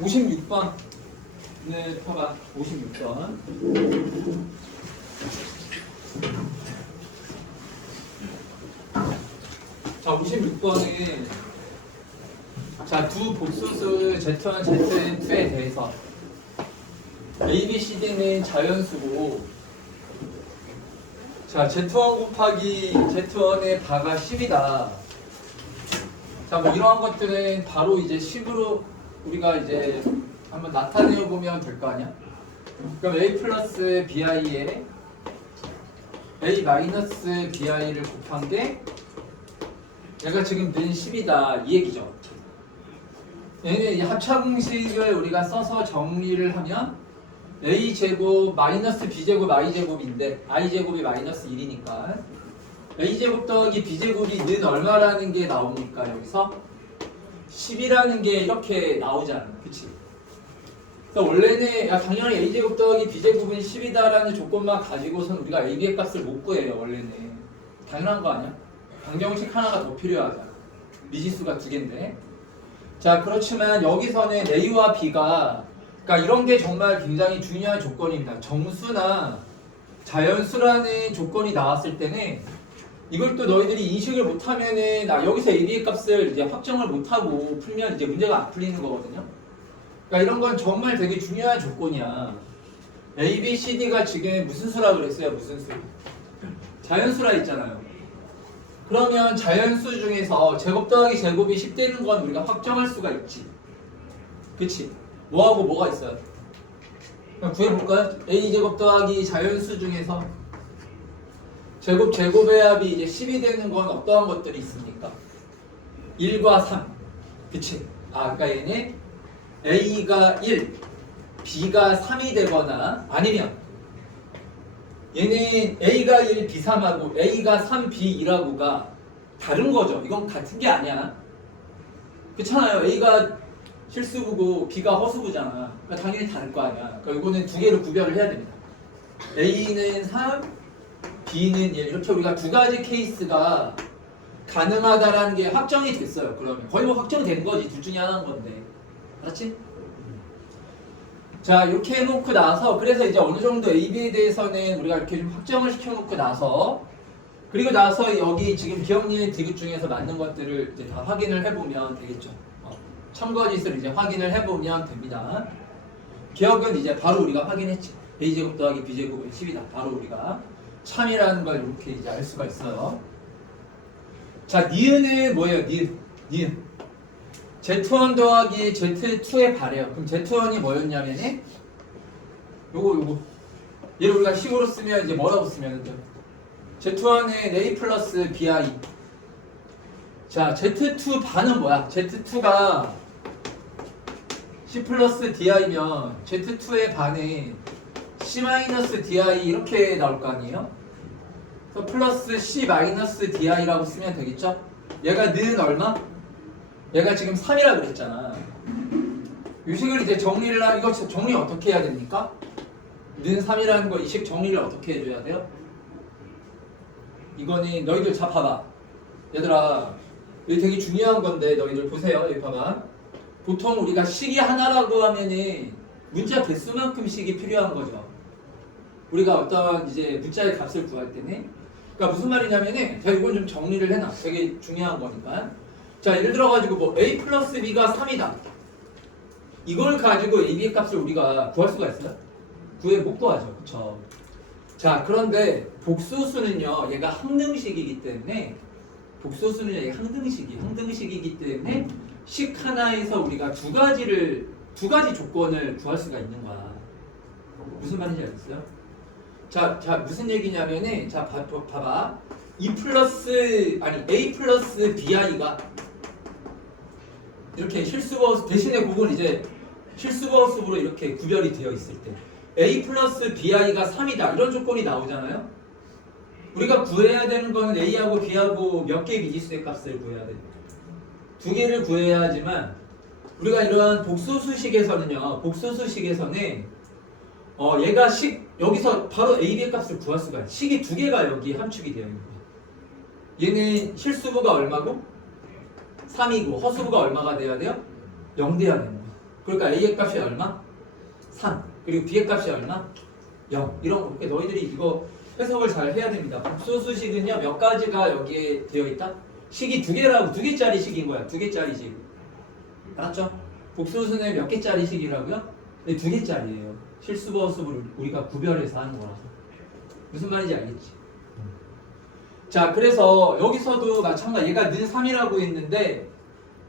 56번을 펴봐. 56번. 자, 56번은 자, 두 복소수 Z1, Z2에 대해서 A, B, C, D는 자연수고 자, Z1 곱하기 Z1의 바가 10이다. 자, 뭐 이러한 것들은 바로 이제 10으로 우리가 이제 한번 나타내어 보면 될 거 아니야? 그럼 A 플러스 BI에 A 마이너스 BI를 곱한 게 얘가 지금 는 10이다 이 얘기죠. 얘는 이 합차공식을 우리가 써서 정리를 하면 A제곱 마이너스 B제곱 I제곱인데 I제곱이 마이너스 1이니까 A제곱 더하기 B제곱이 는 얼마라는 게 나옵니까? 여기서 10이라는 게 이렇게 나오잖아. 그치? 그래서 원래는 당연히 A제곱 더하기 B제곱은 10이다라는 조건만 가지고선 우리가 AB의 값을 못 구해요. 원래는 당연한 거 아니야? 방정식 하나가 더 필요하잖아. 미지수가 두 개인데. 자, 그렇지만 여기서는 A와 B가 그러니까 이런 게 정말 굉장히 중요한 조건입니다. 정수나 자연수라는 조건이 나왔을 때는 이걸 또 너희들이 인식을 못하면은 여기서 AB의 값을 이제 확정을 못하고 풀면 이제 문제가 안 풀리는 거거든요. 그러니까 이런 건 정말 되게 중요한 조건이야. A, B, C, D가 지금 무슨 수라 그랬어요? 무슨 수? 자연수라 했잖아요. 그러면 자연수 중에서 제곱 더하기 제곱이 10 되는 건 우리가 확정할 수가 있지. 그치? 뭐하고 뭐가 있어요? 그럼 구해볼까요? A제곱 더하기 자연수 중에서 제곱 제곱의 합이 이제 10이 되는 건 어떠한 것들이 있습니까? 1과 3. 그치? 그러니까 얘는 A가 1, B가 3이 되거나 아니면 얘는 A가 1, B 3하고 A가 3, B 2라고가 다른 거죠. 이건 같은 게 아니야. 그렇잖아요. A가 실수부고 B가 허수부잖아. 그러니까 당연히 다를 거 아니야. 그러니까 이거는 두 개로 구별을 해야 됩니다. A는 3, B는 1 이렇게 우리가 두 가지 케이스가 가능하다라는 게 확정이 됐어요. 그러면 거의 뭐 확정된 거지. 둘 중에 하나인 건데. 알았지? 자, 이렇게 해놓고 나서 그래서 이제 어느 정도 AB에 대해서는 우리가 이렇게 좀 확정을 시켜놓고 나서 그리고 나서 여기 지금 기억니은 디귿 중에서 맞는 것들을 이제 다 확인을 해보면 되겠죠. 첨거짓을 이제 확인을 해보면 됩니다. 기억은 이제 바로 우리가 확인했지. A제곱 더하기 B제곱은 10이다. 바로 우리가 참이라는 걸 이렇게 이제 알 수가 있어요. 자, 니은은 뭐예요? 니은. Z1 더하기 Z2의 발이에요. 그럼 Z1이 뭐였냐면은 요거 얘를 우리가 식으로 쓰면 이제 뭐라고 쓰면 돼요? Z1은 A 플러스 BI. 자, Z2 반은 뭐야? Z2가 C 플러스 DI면 Z2의 반은 C 마이너스 DI 이렇게 나올 거 아니에요? 그래서 플러스 C 마이너스 DI라고 쓰면 되겠죠? 얘가 는 얼마? 얘가 지금 3이라 그랬잖아. 이 식을 이제 정리를 이거 정리 어떻게 해야 됩니까? 는 3이라는 거 이 식 정리를 어떻게 해줘야 돼요? 이거는 너희들 자 봐봐. 얘들아, 이게 되게 중요한 건데 너희들 보세요. 여기 봐봐. 보통 우리가 식이 하나라고 하면은 문자 개수만큼 식이 필요한 거죠. 우리가 어떤 이제 문자의 값을 구할 때는. 그러니까 무슨 말이냐면은 제가 이건 좀 정리를 해놔. 되게 중요한 거니까. 자, 예를 들어가지고 뭐 A 플러스 B가 3이다. 이걸 가지고 AB의 값을 우리가 구할 수가 있어요? 못 구하죠. 그쵸? 자, 그런데 복소수는요, 얘가 항등식이기 때문에 복소수는 얘가 항등식이기 때문에 식 하나에서 우리가 두 가지 조건을 구할 수가 있는 거야. 무슨 말인지 알겠어요? 자, 무슨 얘기냐면은 자, 봐봐. A 플러스 BI가 이렇게 실수거수 대신에 그건 이제 실수거수로 이렇게 구별이 되어 있을 때 A 플러스 BI가 3이다 이런 조건이 나오잖아요. 우리가 구해야 되는 거는 A하고 B하고 몇 개의 미지수의 값을 구해야 돼. 두 개를 구해야 하지만 우리가 이러한 복소수식에서는 얘가 여기서 바로 AB의 값을 구할 수가 있어요. 식이 두 개가 여기 함축이 되어 있는 거예요. 얘는 실수부가 얼마고? 3이고 허수부가 얼마가 돼야 돼요? 0 돼야 되는 거야. 그러니까 A의 값이 얼마? 3. 그리고 B의 값이 얼마? 0. 이런 거. 그러니까 너희들이 이거 해석을 잘 해야 됩니다. 복소수식은요, 몇 가지가 여기에 되어 있다? 식이 두 개라고, 두 개짜리 식인 거야. 두 개짜리 식. 알았죠? 복소수는 몇 개짜리 식이라고요? 네, 두 개짜리예요. 실수와 수를 우리가 구별해서 하는 거라서. 무슨 말인지 알겠지? 자, 그래서 여기서도 마찬가지. 얘가 는 3이라고 했는데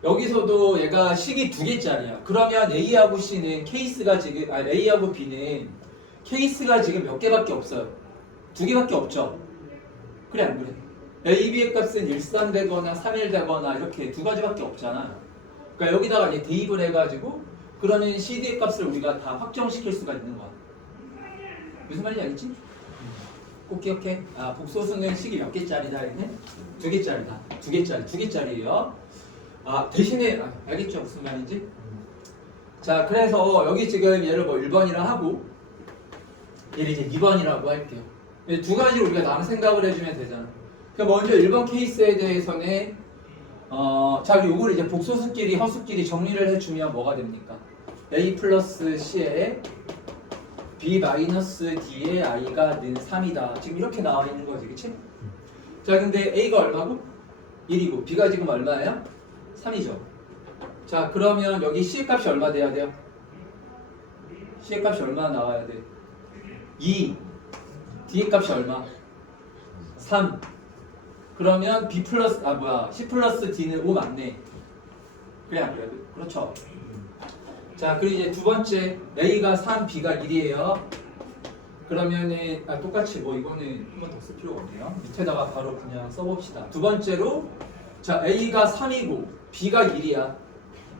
여기서도 얘가 식이 두 개짜리야. 그러면 A하고 C는 케이스가 지금, A하고 B는 케이스가 지금 몇 개밖에 없어요. 두 개밖에 없죠. 그래 안 그래? A, B의 값은 일상되거나 3일되거나 이렇게 두 가지밖에 없잖아. 그러니까 여기다가 이제 대입을 해가지고 그러면 CD의 값을 우리가 다 확정시킬 수가 있는 거야. 무슨 말인지 알겠지? 꼭 기억해. 아, 복소수는 식이 몇 개짜리다 했네? 두 개짜리다. 두 개짜리예요. 아, 대신에 알겠죠? 무슨 말인지? 자, 그래서 여기 지금 얘를 뭐 1번이라 하고 얘를 이제 2번이라고 할게요. 두 가지로 우리가 남 생각을 해주면 되잖아. 그러니까 먼저 1번 케이스에 대해서는 자, 요거를 이제 복소수끼리 허수끼리 정리를 해주면 뭐가 됩니까? A 플러스 C에 B 마이너스 D의 I가 는 3이다. 지금 이렇게 나와 있는 거지, 그치? 자, 근데 A가 얼마고? 1이고 B가 지금 얼마예요? 3이죠. 자, 그러면 여기 C의 값이 얼마 돼야 돼요? C의 값이 얼마 나와야 돼? 2. D의 값이 얼마? 3. 그러면 B 플러스, C 플러스 D는 5 맞네. 그래, 안 그래도? 그렇죠. 자, 그리고 이제 두 번째, A가 3, B가 1이에요. 그러면은, 똑같이 뭐 이거는 한 번 더 쓸 필요가 없네요. 밑에다가 바로 그냥 써봅시다. 두 번째로, 자, A가 3이고, B가 1이야.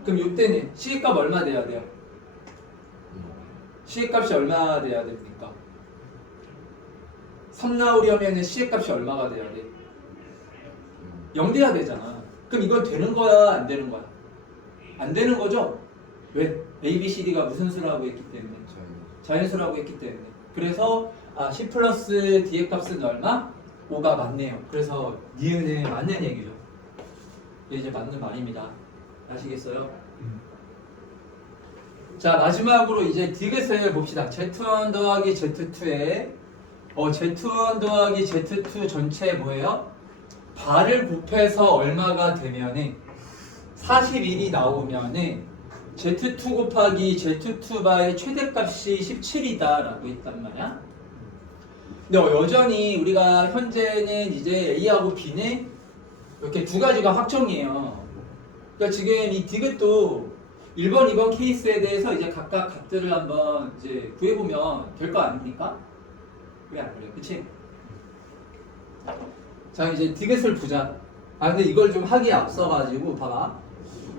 그럼 이때는 C의 값 얼마 돼야 돼요? C의 값이 얼마 돼야 됩니까? 3 나오려면 C의 값이 얼마가 돼야 돼? 0 돼야 되잖아. 그럼 이건 되는 거야, 안 되는 거야? 안 되는 거죠? 왜? A, B, C, D가 무슨 수라고 했기 때문에? 자연수라고 했기 때문에. 그래서 C 플러스 D의 값은 얼마? 5가 맞네요. 그래서 니은은 맞는 얘기죠. 이게 이제 맞는 말입니다. 아시겠어요? 자, 마지막으로 이제 디귿을 봅시다. Z1 더하기 Z2에 Z1 더하기 Z2 전체 뭐예요? 발을 곱해서 얼마가 되면은 41이 나오면은 Z2 곱하기 Z2바의 최대값이 17이다 라고 했단 말이야. 근데 여전히 우리가 현재는 이제 A하고 B는 이렇게 두 가지가 확정이에요. 그러니까 지금 이 디귿도 1번, 2번 케이스에 대해서 이제 각각 값들을 한번 이제 구해보면 될 거 아닙니까? 그래 안 그래? 그치? 자, 이제 디귿을 보자. 근데 이걸 좀 하기에 앞서가지고 봐봐.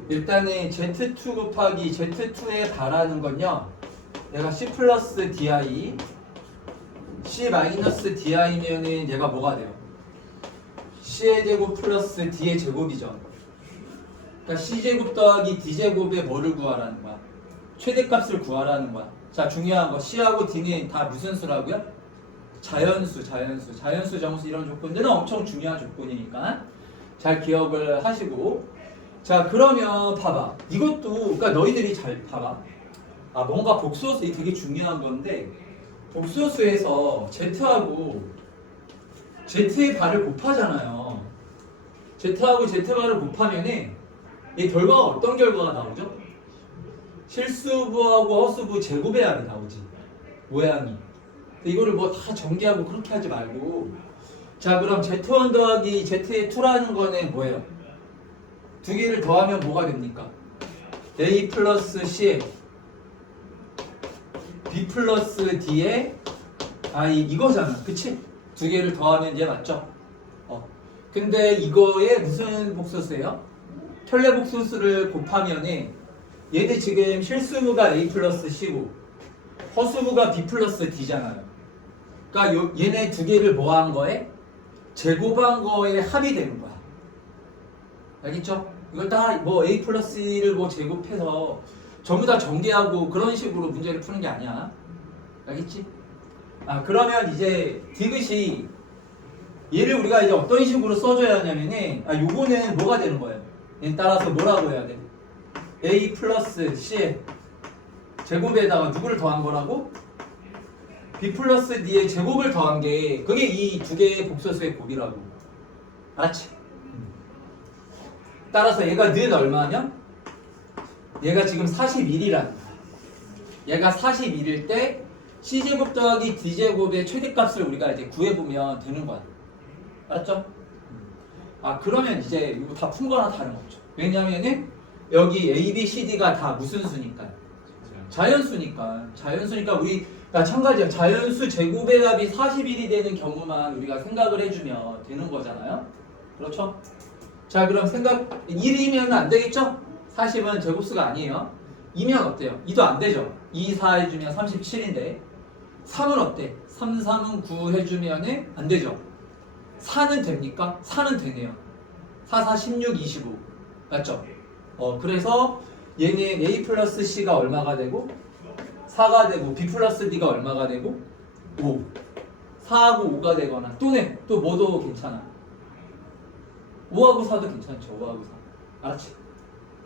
일단은 Z2 곱하기 Z2에 바라는 건요, 내가 C 플러스 DI C 마이너스 DI면은 얘가 뭐가 돼요? C의 제곱 플러스 D의 제곱이죠. 그러니까 C제곱 더하기 D제곱에 뭐를 구하라는 거야? 최대값을 구하라는 거야. 자, 중요한 거 C하고 D는 다 무슨 수라고요? 자연수, 정수 이런 조건들은 엄청 중요한 조건이니까 잘 기억을 하시고. 자, 그러면 봐봐. 이것도 그러니까 너희들이 잘 봐봐. 뭔가 복수수 이게 되게 중요한 건데 복수수에서 Z하고 Z의 발을 곱하잖아요. Z하고 Z발을 곱하면은 이 결과가 어떤 결과가 나오죠? 실수부하고 허수부 제곱의 합이 나오지. 모양이. 이거를 뭐 다 전개하고 그렇게 하지 말고. 자, 그럼 Z1 더하기 Z2라는 거는 뭐예요? 두 개를 더하면 뭐가 됩니까? A 플러스 C B 플러스 D의 I 이거잖아. 그치? 두 개를 더하면 얘 맞죠? 근데 이거에 무슨 복소수예요? 켤레 복소수를 곱하면은 얘들 지금 실수부가 A 플러스 C고 허수부가 B 플러스 D잖아요. 그러니까 얘네 두 개를 뭐 한 거에? 제곱한 거에 합이 되는 거야. 알겠죠? 이걸 다 뭐 A 플러스 1을 뭐 제곱해서 전부 다 전개하고 그런 식으로 문제를 푸는 게 아니야. 알겠지? 그러면 이제 디귿이 얘를 우리가 이제 어떤 식으로 써줘야 하냐면은 요거는 뭐가 되는 거예요? 얘는 따라서 뭐라고 해야 돼? A 플러스 C 제곱에다가 누구를 더한 거라고? b 플러스 d의 제곱을 더한 게 그게 이 두 개의 복소수의 곱이라고. 알았지? 따라서 얘가 는 얼마냐? 얘가 지금 41이라는 거야. 얘가 41일 때 c제곱 더하기 d제곱의 최대값을 우리가 이제 구해보면 되는 거야. 알았죠? 아 그러면 이제 이거 다 푼 거나 다름없죠. 왜냐면은 여기 A, B, C, D가 다 무슨 수니까요? 자연수니까 우리 마찬가지야. 자연수 제곱의 답이 41이 되는 경우만 우리가 생각을 해주면 되는 거잖아요. 그렇죠? 자 그럼 생각 1이면 안 되겠죠? 40은 제곱수가 아니에요. 2면 어때요? 2도 안 되죠. 2, 4 해주면 37인데 3은 어때? 3, 3은 9 해주면 안 되죠. 4는 됩니까? 4는 되네요. 4, 4, 16, 25 맞죠? 그래서 얘는 A 플러스 C가 얼마가 되고 4가 되고 B 플러스 D가 얼마가 되고 5 4하고 5가 되거나 또 뭐도 괜찮아. 5하고 4도 괜찮죠. 5하고 4 알았지?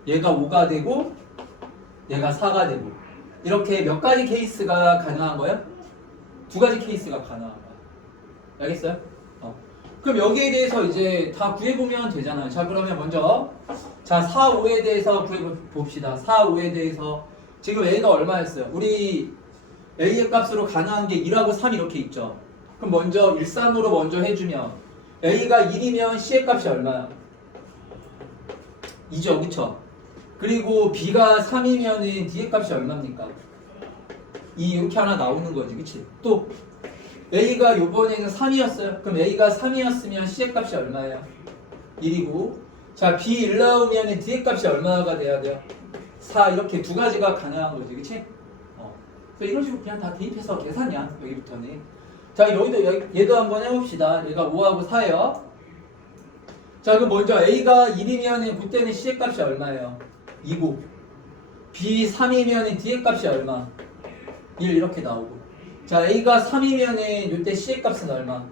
얘가 5가 되고 얘가 4가 되고 이렇게 몇 가지 케이스가 가능한 거예요? 두 가지 케이스가 가능한 거야. 알겠어요? 그럼 여기에 대해서 이제 다 구해보면 되잖아요. 자 그러면 먼저 자 4, 5에 대해서 구해봅시다. 4, 5에 대해서 지금 A가 얼마였어요? 우리 A의 값으로 가능한 게 1하고 3 이렇게 있죠. 그럼 먼저 1, 3으로 먼저 해주면 A가 1이면 C의 값이 얼마야? 2죠. 그쵸? 그리고 B가 3이면 D의 값이 얼마입니까? 2 이렇게 하나 나오는 거지. 그치? 또 A가 요번에는 3이었어요. 그럼 A가 3이었으면 C의 값이 얼마예요? 1이고 자 B 1 나오면 D의 값이 얼마가 돼야 돼요? 4 이렇게 두 가지가 가능한 거지. 그치? 그래서 이런 식으로 그냥 다 대입해서 계산이야. 여기부터는. 자 얘도 한번 해봅시다. 얘가 5하고 4예요. 자 그럼 먼저 A가 1이면 그때는 C의 값이 얼마예요? 2고 B 3이면 D의 값이 얼마? 1 이렇게 나오고 자 A가 3이면 이때 C의 값은 얼마?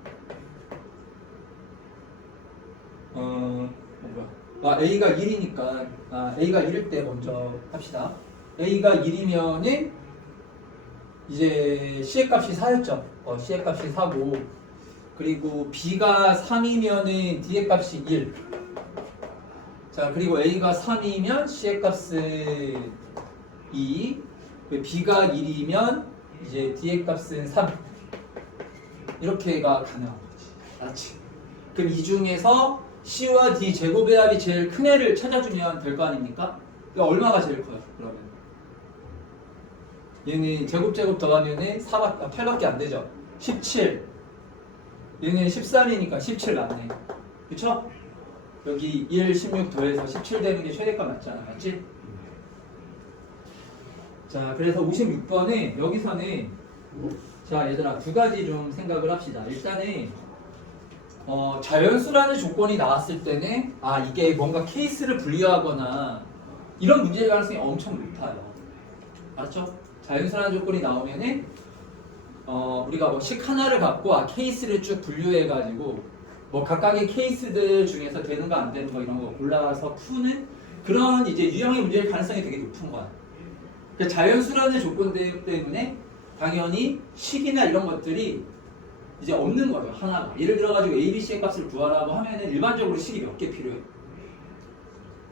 A가 1이니까 A가 1일 때 먼저 합시다. A가 1이면 이제 C의 값이 4였죠. C의 값이 4고 그리고 B가 3이면 D의 값이 1. 자 그리고 A가 3이면 C의 값은 2. B가 1이면 이제 D의 값은 3. 이렇게가 가능한 거지. 알았지? 그럼 이 중에서 C와 D 제곱의 합이 제일 큰 애를 찾아주면 될 거 아닙니까? 그러니까 얼마가 제일 커요? 그러면 얘는 제곱 더하면 8밖에 안 되죠. 17. 얘는 13이니까 17 맞네. 그쵸? 여기 1, 16 더해서 17 되는 게 최대값 맞잖아. 맞지? 자, 그래서 56번에 여기서는 자, 얘들아 두 가지 좀 생각을 합시다. 일단은 자연수라는 조건이 나왔을 때는 이게 뭔가 케이스를 분류하거나 이런 문제의 가능성이 엄청 높아요. 알았죠? 자연수라는 조건이 나오면은 우리가 뭐 식 하나를 갖고 케이스를 쭉 분류해가지고 뭐 각각의 케이스들 중에서 되는 거 안 되는 거 이런 거 골라서 푸는 그런 이제 유형의 문제의 가능성이 되게 높은 거야. 그러니까 자연수라는 조건 때문에 당연히 식이나 이런 것들이 이제 없는 거예요. 하나가. 예를 들어가지고 A, B, C의 값을 구하라고 하면은 일반적으로 식이 몇 개 필요해?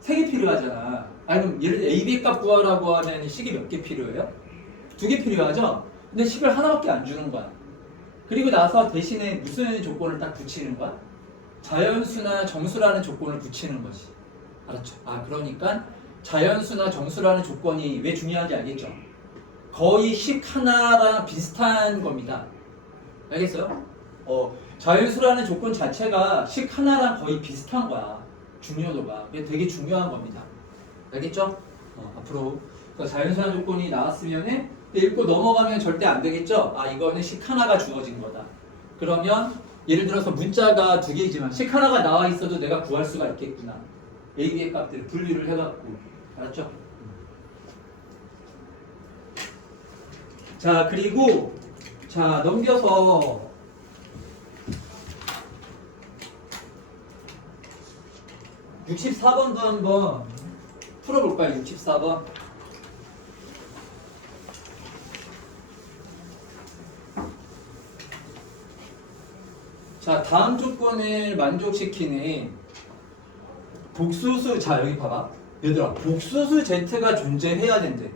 3개 필요하잖아. 아니면 예를 들어 A, B 값 구하라고 하면 식이 몇 개 필요해요? 2개 필요하죠? 근데 식을 하나밖에 안 주는 거야. 그리고 나서 대신에 무슨 조건을 딱 붙이는 거야? 자연수나 정수라는 조건을 붙이는 거지. 알았죠? 그러니까 자연수나 정수라는 조건이 왜 중요한지 알겠죠? 거의 식 하나랑 비슷한 겁니다. 알겠어요? 자연수라는 조건 자체가 식 하나랑 거의 비슷한 거야. 중요도가. 이게 되게 중요한 겁니다. 알겠죠? 앞으로 자연수라는 조건이 나왔으면은 읽고 넘어가면 절대 안 되겠죠? 이거는 식 하나가 주어진 거다. 그러면 예를 들어서 문자가 2개이지만 식 하나가 나와 있어도 내가 구할 수가 있겠구나. A, B의 값들을 분류를 해갖고. 알았죠? 자, 그리고 자, 넘겨서 (64번도) 한번 풀어볼까요? 64번. 자, 다음 조건을 만족시키는 복소수, 자, 여기 봐봐. 얘들아, 복소수 Z가 존재해야 된대.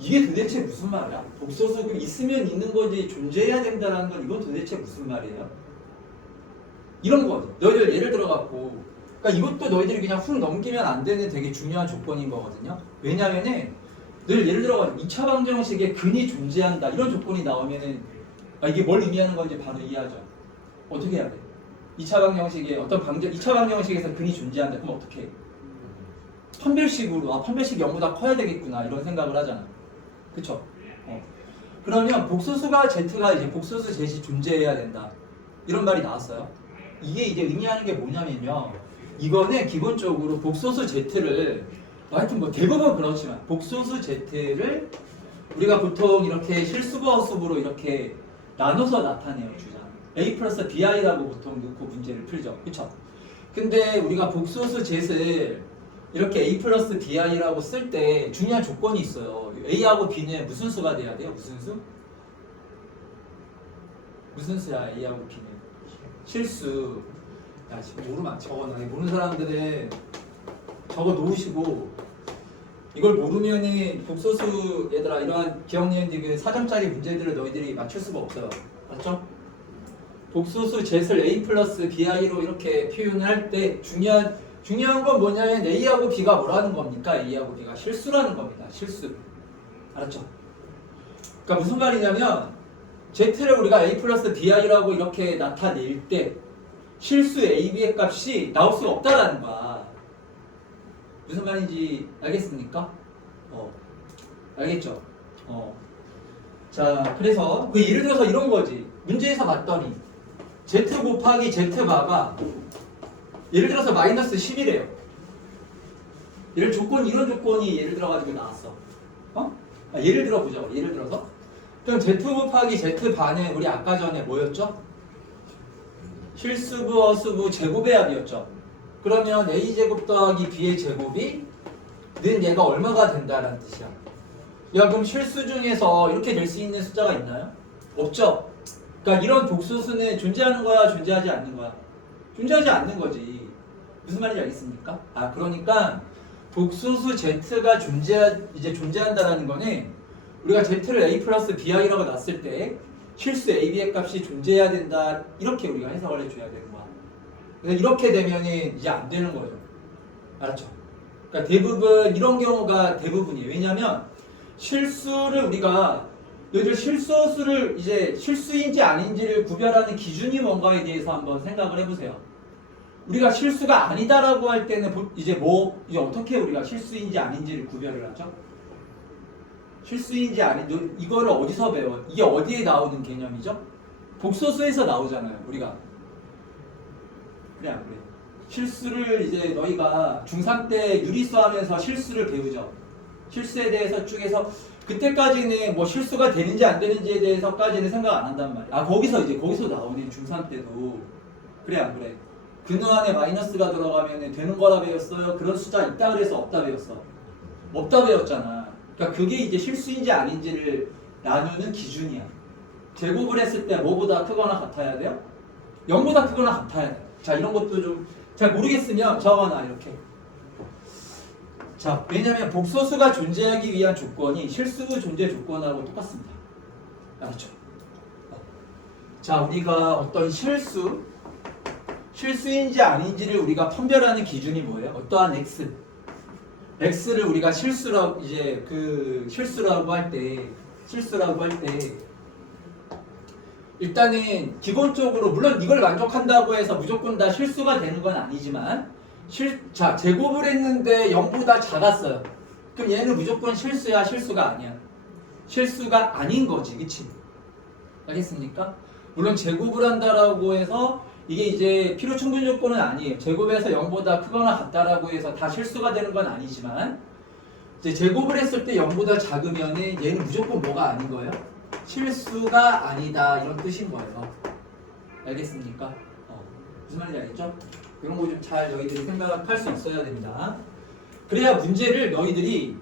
이게 도대체 무슨 말이야? 복소수 있으면 있는 거지 존재해야 된다는 건 이건 도대체 무슨 말이에요? 이런 거지. 너희들 예를 들어갖고, 그러니까 이것도 너희들이 그냥 훅 넘기면 안 되는 되게 중요한 조건인 거거든요. 왜냐면은 늘 예를 들어가지고 2차 방정식에 근이 존재한다 이런 조건이 나오면은 이게 뭘 의미하는 건지 바로 이해하죠. 어떻게 해야 돼? 2차 방정식에 어떤 2차 방정식에서 근이 존재한다. 그럼 어떻게 해? 판별식으로 판별식이 0보다 커야 되겠구나 이런 생각을 하잖아. 그쵸? 그러면 복소수가 Z가 이제 복소수 Z이 존재해야 된다. 이런 말이 나왔어요. 이게 이제 의미하는 게 뭐냐면요. 이거는 기본적으로 복소수 Z를 하여튼 뭐 대부분 그렇지만 복소수 Z를 우리가 보통 이렇게 실수부 어수부로 이렇게 나눠서 나타내요. 주장 A 플러스 BI라고 보통 넣고 문제를 풀죠. 그쵸? 근데 우리가 복소수 Z를 이렇게 A 플러스 BI라고 쓸 때 중요한 조건이 있어요. A하고 B는 무슨 수가 돼야 돼요? 무슨 수? 무슨 수야 A하고 B는? 실수. 야, 지금 모르면 적어놔. 모르는 사람들은 적어 놓으시고 이걸 모르면은 복소수 얘들아 이러한 기억니은데 그 4점짜리 문제들을 너희들이 맞출 수가 없어요. 맞죠? 복소수 Z를 A 플러스 BI로 이렇게 표현을 할 때 중요한 건 뭐냐면 A하고 B가 뭐라는 겁니까? A하고 B가 실수라는 겁니다. 실수. 알았죠? 그러니까 무슨 말이냐면 Z를 우리가 A 플러스 BI라고 이렇게 나타낼 때 실수 A, B의 값이 나올 수가 없다라는 거야. 무슨 말인지 알겠습니까? 알겠죠? 자, 그래서 그 예를 들어서 이런 거지. 문제에서 봤더니 Z 곱하기 Z바가 예를 들어서 마이너스 10이래요. 이런 조건이 예를 들어가지고 나왔어. 예를 들어 보자고. 예를 들어서 그럼 Z 곱하기 Z반은 우리 아까 전에 뭐였죠? 실수부, 어수부, 제곱의 합이었죠. 그러면 A제곱 더하기 B의 제곱이 는 얘가 얼마가 된다라는 뜻이야. 야, 그럼 실수 중에서 이렇게 될 수 있는 숫자가 있나요? 없죠. 그러니까 이런 복소수는 존재하는 거야, 존재하지 않는 거야? 존재하지 않는 거지. 무슨 말인지 알겠습니까? 그러니까 복소수 Z가 존재한다라는 거는 우리가 Z를 A 플러스 BI라고 놨을 때 실수 A, B의 값이 존재해야 된다. 이렇게 우리가 해석을 해줘야 되는 거야. 그래서 이렇게 되면은 이제 안 되는 거죠. 알았죠? 그러니까 대부분 이런 경우가 대부분이에요. 왜냐하면 실수를 우리가 너희들 실수수를 이제 실수인지 아닌지를 구별하는 기준이 뭔가에 대해서 한번 생각을 해보세요. 우리가 실수가 아니다라고 할 때는 이제 어떻게 우리가 실수인지 아닌지를 구별을 하죠? 실수인지 아닌지 이거를 어디서 배워? 이게 어디에 나오는 개념이죠? 복소수에서 나오잖아요. 우리가 그래 안 그래? 실수를 이제 너희가 중3 때 유리수 하면서 실수를 배우죠. 실수에 대해서 쭉 해서 그때까지는 뭐 실수가 되는지 안 되는지에 대해서까지는 생각 안 한단 말이야. 거기서 나오네. 중3 때도 그래 안 그래? 근호 안에 마이너스가 들어가면 되는 거라 배웠어요? 그런 숫자 있다 그래서 없다 배웠어? 없다 배웠잖아. 그러니까 그게 이제 실수인지 아닌지를 나누는 기준이야. 제곱을 했을 때 뭐보다 크거나 같아야 돼요? 0보다 크거나 같아야 돼. 자, 이런 것도 좀 잘 모르겠으면 적어놔 이렇게. 자, 왜냐면 복소수가 존재하기 위한 조건이 실수부 존재 조건하고 똑같습니다. 알았죠? 자, 우리가 어떤 실수인지 아닌지를 우리가 판별하는 기준이 뭐예요? 어떠한 x를 우리가 실수라고 할 때 일단은 기본적으로 물론 이걸 만족한다고 해서 무조건 다 실수가 되는 건 아니지만 제곱을 했는데 0보다 작았어요. 그럼 얘는 무조건 실수야, 실수가 아니야? 실수가 아닌 거지, 그치? 알겠습니까? 물론 제곱을 한다라고 해서 이게 이제 필요 충분 조건은 아니에요. 제곱에서 0보다 크거나 같다라고 해서 다 실수가 되는 건 아니지만 이제 제곱을 했을 때 0보다 작으면은 얘는 무조건 뭐가 아닌 거예요? 실수가 아니다 이런 뜻인 거예요. 알겠습니까? 무슨 말인지 알겠죠? 이런 거 좀 잘 너희들이 생각할 수 있어야 됩니다. 그래야 문제를 너희들이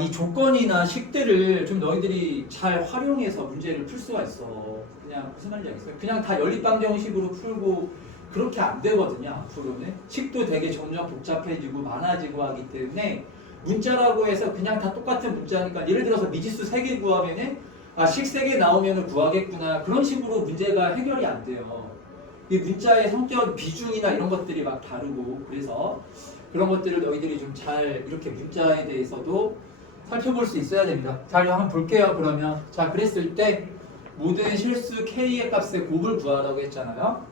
이 조건이나 식들을 좀 너희들이 잘 활용해서 문제를 풀 수가 있어. 그냥 무슨 말인지 알겠어요? 그냥 다 연립방정식으로 풀고 그렇게 안 되거든요. 앞으로는 식도 되게 점점 복잡해지고 많아지고 하기 때문에 문자라고 해서 그냥 다 똑같은 문자니까 예를 들어서 미지수 3개 구하면은 식 3개 나오면 구하겠구나 그런 식으로 문제가 해결이 안 돼요. 이 문자의 성격 비중이나 이런 것들이 막 다르고 그래서 그런 것들을 너희들이 좀 잘 이렇게 문자에 대해서도 살펴볼 수 있어야 됩니다. 자, 이거 한번 볼게요. 그러면 자, 그랬을 때 모든 실수 k의 값의 곱을 구하라고 했잖아요.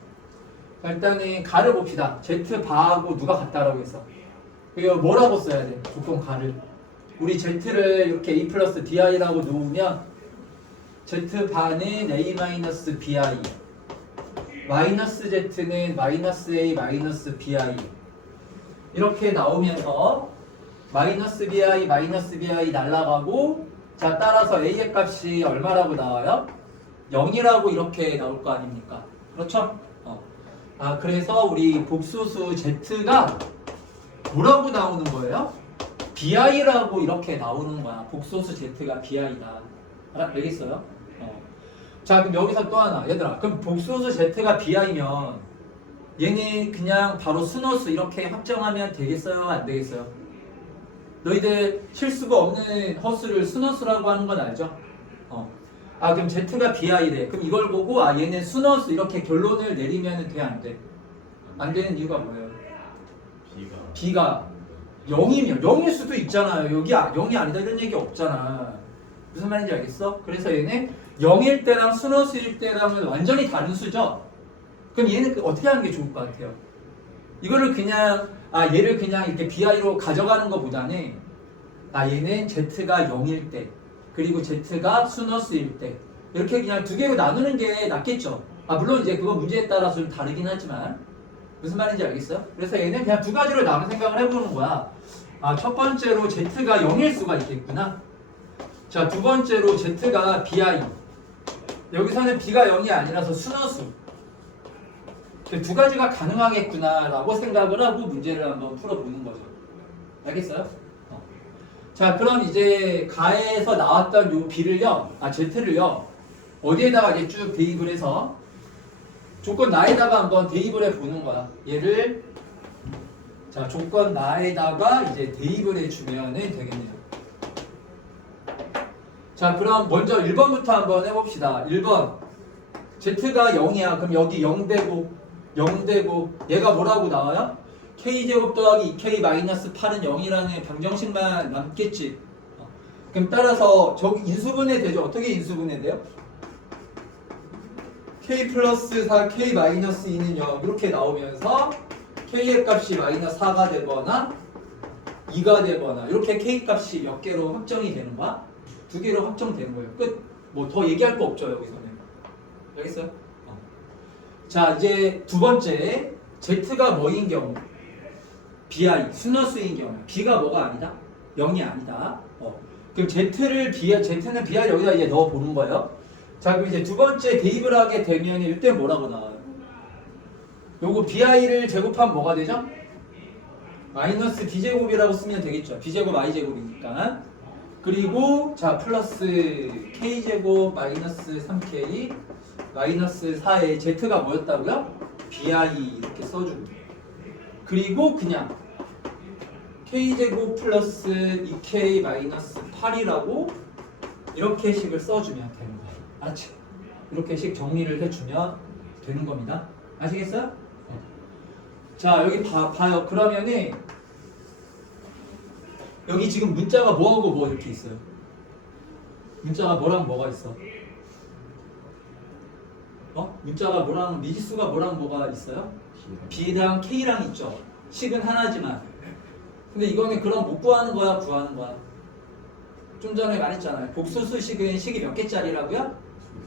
자, 일단은 가를 봅시다. z바하고 누가 같다라고 했어? 이거 뭐라고 써야 돼? 조건 가를. 우리 z를 이렇게 a 플러스 bi라고 놓으면 z바는 a 마이너스 bi 마이너스 z는 마이너스 a 마이너스 bi 이렇게 나오면서 마이너스 bi 날라가고 자 따라서 a의 값이 얼마라고 나와요? 0이라고 이렇게 나올 거 아닙니까? 그렇죠? 그래서 우리 복소수 z가 뭐라고 나오는 거예요? bi라고 이렇게 나오는 거야. 복소수 z가 bi다. 알겠어요? 자 그럼 여기서 또 하나 얘들아 그럼 복소수 z가 bi면 얘는 그냥 바로 순허수 이렇게 확정하면 되겠어요? 안 되겠어요? 너희들 실수가 없는 허수를 순허수라고 하는 건 알죠? 그럼 z가 bi래 그럼 이걸 보고 얘는 순허수 이렇게 결론을 내리면 돼? 안 돼? 안 되는 이유가 뭐예요? b가 0이면 0일 수도 있잖아요. 여기 0이 아니다 이런 얘기 없잖아. 무슨 말인지 알겠어? 그래서 얘는 0일 때랑 순허수일 때랑은 완전히 다른 수죠? 그럼 얘는 어떻게 하는 게 좋을 것 같아요? 이거를 그냥 얘를 그냥 이렇게 bi로 가져가는 것보다는 얘는 z가 0일 때 그리고 z가 순허수일 때 이렇게 그냥 두 개로 나누는 게 낫겠죠? 물론 이제 그거 문제에 따라서 좀 다르긴 하지만 무슨 말인지 알겠어요? 그래서 얘는 그냥 두 가지로 나눈 생각을 해보는 거야. 첫 번째로 z가 0일 수가 있겠구나. 자, 두 번째로 z가 bi. 여기서는 b가 0이 아니라서 순허수. 두 가지가 가능하겠구나라고 생각을 하고 문제를 한번 풀어보는 거죠. 알겠어요? 자, 그럼 이제 가에서 나왔던 요 b를요, z를요, 어디에다가 이제 쭉 대입을 해서 조건 나에다가 한번 대입을 해 보는 거야. 얘를 자 조건 나에다가 이제 대입을 해주면 되겠네요. 자 그럼 먼저 1번부터 한번 해봅시다. 1번 z가 0이야. 그럼 여기 0 되고 얘가 뭐라고 나와요? k제곱 더하기 2k 마이너스 8은 0이라는 방정식만 남겠지. 그럼 따라서 저기 인수분해 되죠? 어떻게 인수분해 돼요? k 플러스 4 k 마이너스 2는 0 이렇게 나오면서 k의 값이 마이너스 4가 되거나 2가 되거나 이렇게 k 값이 몇 개로 확정이 되는 거야? 두 개로 확정되는 거예요. 끝. 뭐 더 얘기할 거 없죠 여기서는. 알겠어요? 자 이제 두 번째 z가 뭐인 경우? bi 순허수인 경우. b가 뭐가 아니다? 0이 아니다. 그럼 z는 bi 여기다 이제 넣어 보는 거예요. 자 그럼 이제 두 번째 대입을 하게 되면 이때 뭐라고 나와요? 요거 bi를 제곱하면 뭐가 되죠? 마이너스 b제곱이라고 쓰면 되겠죠. b제곱 i제곱이니까. 그리고 자 플러스 k제곱 마이너스 3k 마이너스 4에 z가 뭐였다고요? bi 이렇게 써주고 그리고 그냥 k제곱 플러스 2k 마이너스 8이라고 이렇게 식을 써주면 되는 거예요. 알았지? 이렇게 식 정리를 해주면 되는 겁니다. 아시겠어요? 자 여기 봐요. 그러면은 여기 지금 문자가 뭐하고 뭐 이렇게 있어요. 문자가 뭐랑 뭐가 있어? 문자가 뭐랑 미지수가 뭐랑 뭐가 있어요? b랑 k랑 있죠. 식은 하나지만. 근데 이거는 그럼 못 구하는 거야, 구하는 거야? 좀 전에 말했잖아요. 복소수식은 식이 몇 개짜리라고요?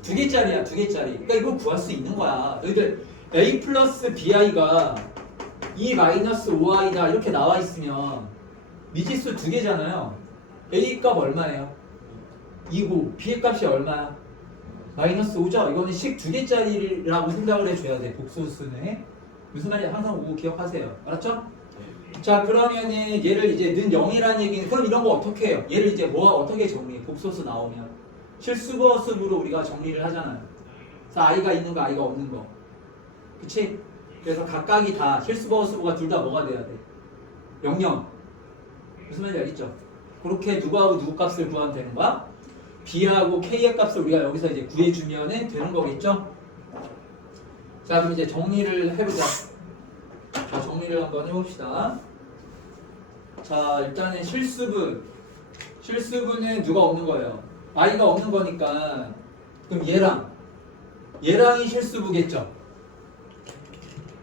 2개짜리야, 2개짜리. 그러니까 이걸 구할 수 있는 거야. 너희들 a 플러스 bi가 2 마이너스 5i다 이렇게 나와 있으면 미지수 2개잖아요. a 값 얼마예요? 2고 b의 값이 얼마야? 마이너스 5죠? 이거는 식 2개짜리라고 생각을 해줘야 돼. 복소수는. 무슨 말이야? 항상 5 기억하세요. 알았죠? 자, 그러면은 얘를 이제 는 0이라는 얘기는 그럼 이런 거 어떻게 해요? 얘를 이제 어떻게 정리해? 복소수 나오면 실수부 수부로 우리가 정리를 하잖아요. 그래서 i가 있는 거, i가 없는 거. 그치? 그래서 각각이 다 실수부 수부가 둘 다 뭐가 돼야 돼? 0, 0. 무슨 말인지 알겠죠? 그렇게 누구하고 누구 값을 구하면 되는 거야? b하고 k의 값을 우리가 여기서 이제 구해주면은 되는 거겠죠? 자, 그럼 이제 정리를 해보자. 자, 정리를 한번 해봅시다. 자, 일단은 실수부는 누가 없는 거예요? i가 없는 거니까 그럼 얘랑이 실수부겠죠?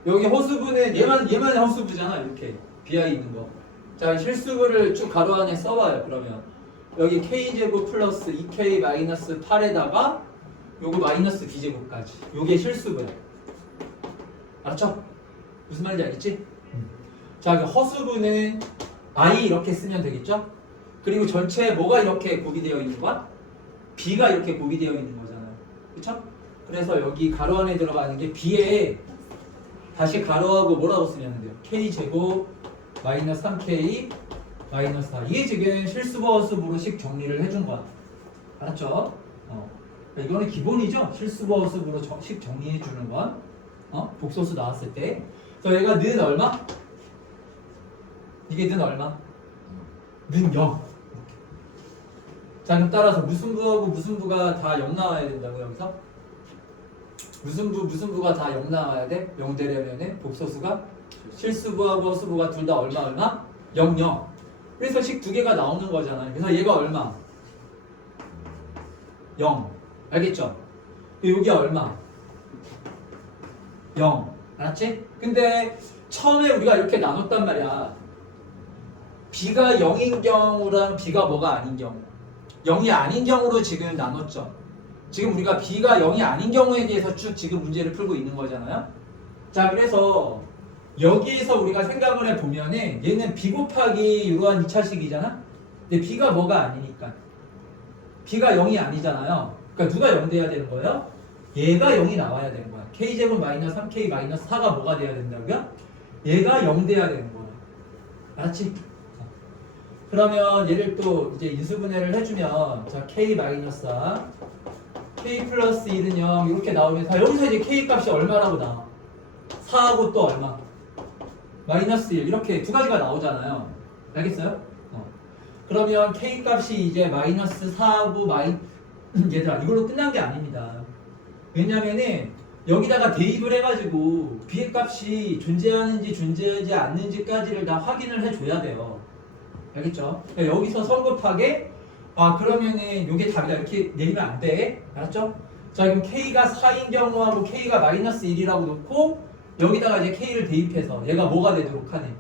여기 허수부는 얘만 허수부잖아. 이렇게 bi 있는 거. 자, 실수부를 쭉 가로 안에 써봐요. 그러면 여기 k제곱 플러스 2k 마이너스 8에다가 요거 마이너스 b제곱까지 요게 실수부야. 알았죠? 무슨 말인지 알겠지? 자, 그 허수부는 i 이렇게 쓰면 되겠죠? 그리고 전체에 뭐가 이렇게 곱이되어 있는 거야? b가 이렇게 곱이되어 있는 거잖아요. 그쵸? 그래서 여기 가로 안에 들어가는 게 b에 다시 가로하고 뭐라고 쓰면 돼요? k제곱 마이너스 3k 마이너스 4. 이게 지금 실수부 허수부로식 정리를 해준 거야. 알았죠? 그러니까 이거는 기본이죠? 실수부 허수부로 식 정리해 주는 건. 복소수 나왔을 때. 그래서 얘가 는 얼마? 이게 는 얼마? 는 0. 자, 그럼 따라서 무슨 부가 다 0 나와야 된다고 여기서? 무슨 부가 다 0 나와야 돼? 0 되려면은 복소수가 실수부하고 허수부가 둘 다 얼마? 0, 0. 그래서 식 두 개가 나오는 거잖아요. 그래서 얘가 얼마? 0. 알겠죠? 여기 얼마? 0. 알았지? 근데 처음에 우리가 이렇게 나눴단 말이야. b가 0인 경우랑 b가 뭐가 아닌 경우. 0이 아닌 경우로 지금 나눴죠. 지금 우리가 b가 0이 아닌 경우에 대해서 쭉 지금 문제를 풀고 있는 거잖아요. 자, 그래서 여기에서 우리가 생각을 해보면은 얘는 b 곱하기 이러한 2차식이잖아. 근데 b가 뭐가 아니니까 b가 0이 아니잖아요. 그러니까 누가 0 돼야 되는 거예요? 얘가 0이 나와야 되는 거야. k제곱 마이너스 3k 마이너스 4가 뭐가 돼야 된다고요? 얘가 0 돼야 되는 거야. 알았지? 그러면 얘를 또 이제 인수분해를 해주면 자, k 마이너스 4 k 플러스 1은 0 이렇게 나오면 자, 여기서 이제 k 값이 얼마라고 나와? 4하고 또 얼마? 마이너스 1 이렇게 두 가지가 나오잖아요. 알겠어요? 그러면 k 값이 이제 마이너스 4하고 얘들아 이걸로 끝난 게 아닙니다. 왜냐면은 여기다가 대입을 해가지고 b의 값이 존재하는지 존재하지 않는지까지를 다 확인을 해줘야 돼요. 알겠죠? 그러니까 여기서 성급하게 그러면은 요게 답이다 이렇게 내리면 안 돼. 알았죠? 자, 그럼 k가 4인 경우하고 k가 마이너스 1이라고 놓고 여기다가 이제 k를 대입해서 얘가 뭐가 되도록 하네?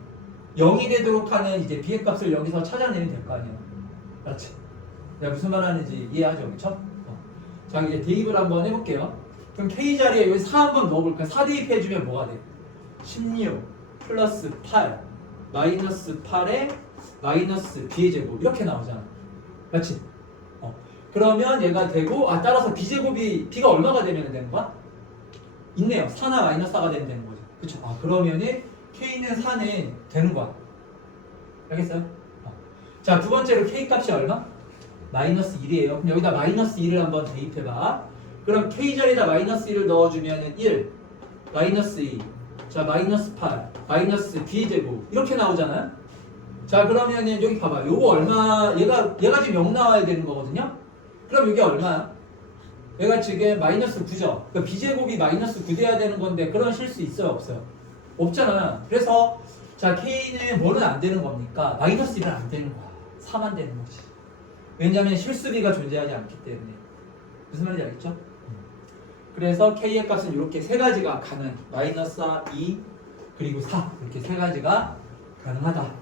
0이 되도록 하는 이제 b의 값을 여기서 찾아내면 될 거 아니야. 알았지? 내가 무슨 말 하는지 이해하죠? 그쵸? 자, 이제 대입을 한번 해볼게요. 그럼 k 자리에 여기 4 한번 넣어볼까? 4 대입해주면 뭐가 돼? 16 플러스 8 마이너스 8에 마이너스 b의 제곱 이렇게 나오잖아. 맞지? 그러면 얘가 되고 따라서 b제곱이 b가 얼마가 되면 되는 거야? 있네요. 4나 마이너스 4가 되면 되는 거죠. 그쵸? 그러면은 k는 4는 되는 거야. 알겠어요? 자, 두 번째로 k 값이 얼마? 마이너스 1이에요. 그럼 여기다 마이너스 1을 한번 대입해봐. 그럼 k 자리에다 마이너스 1을 넣어주면은 1 마이너스 2 자, 마이너스 8 마이너스 b의 제곱 이렇게 나오잖아요. 자, 그러면은 여기 봐봐. 요거 얼마 얘가 지금 0 나와야 되는 거거든요. 그럼 이게 얼마야? 얘가 지금 마이너스 9죠. 그러니까 b제곱이 마이너스 9 돼야 되는 건데 그런 실수 있어요 없어요? 없잖아. 그래서 자, k는 뭐는 안 되는 겁니까? 마이너스 1은 안 되는 거야. 4만 되는 거지. 왜냐면 실수비가 존재하지 않기 때문에. 무슨 말인지 알겠죠? 그래서 k의 값은 이렇게 세 가지가 가능. 마이너스 4, 2 그리고 4 이렇게 세 가지가 가능하다.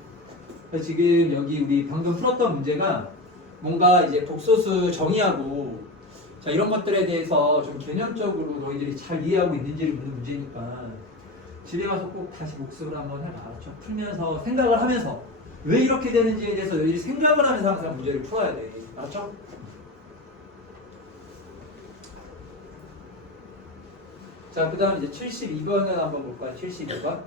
그래서 지금 여기 우리 방금 풀었던 문제가 뭔가 이제 복소수 정의하고 자, 이런 것들에 대해서 좀 개념적으로 너희들이 잘 이해하고 있는지를 묻는 문제니까 집에 가서 꼭 다시 복습을 한번 해봐. 알았죠? 풀면서 생각을 하면서 왜 이렇게 되는지에 대해서 너희들이 생각을 하면서 항상 문제를 풀어야 돼. 알았죠? 자, 그 다음 이제 72번을 한번 볼까요? 72번.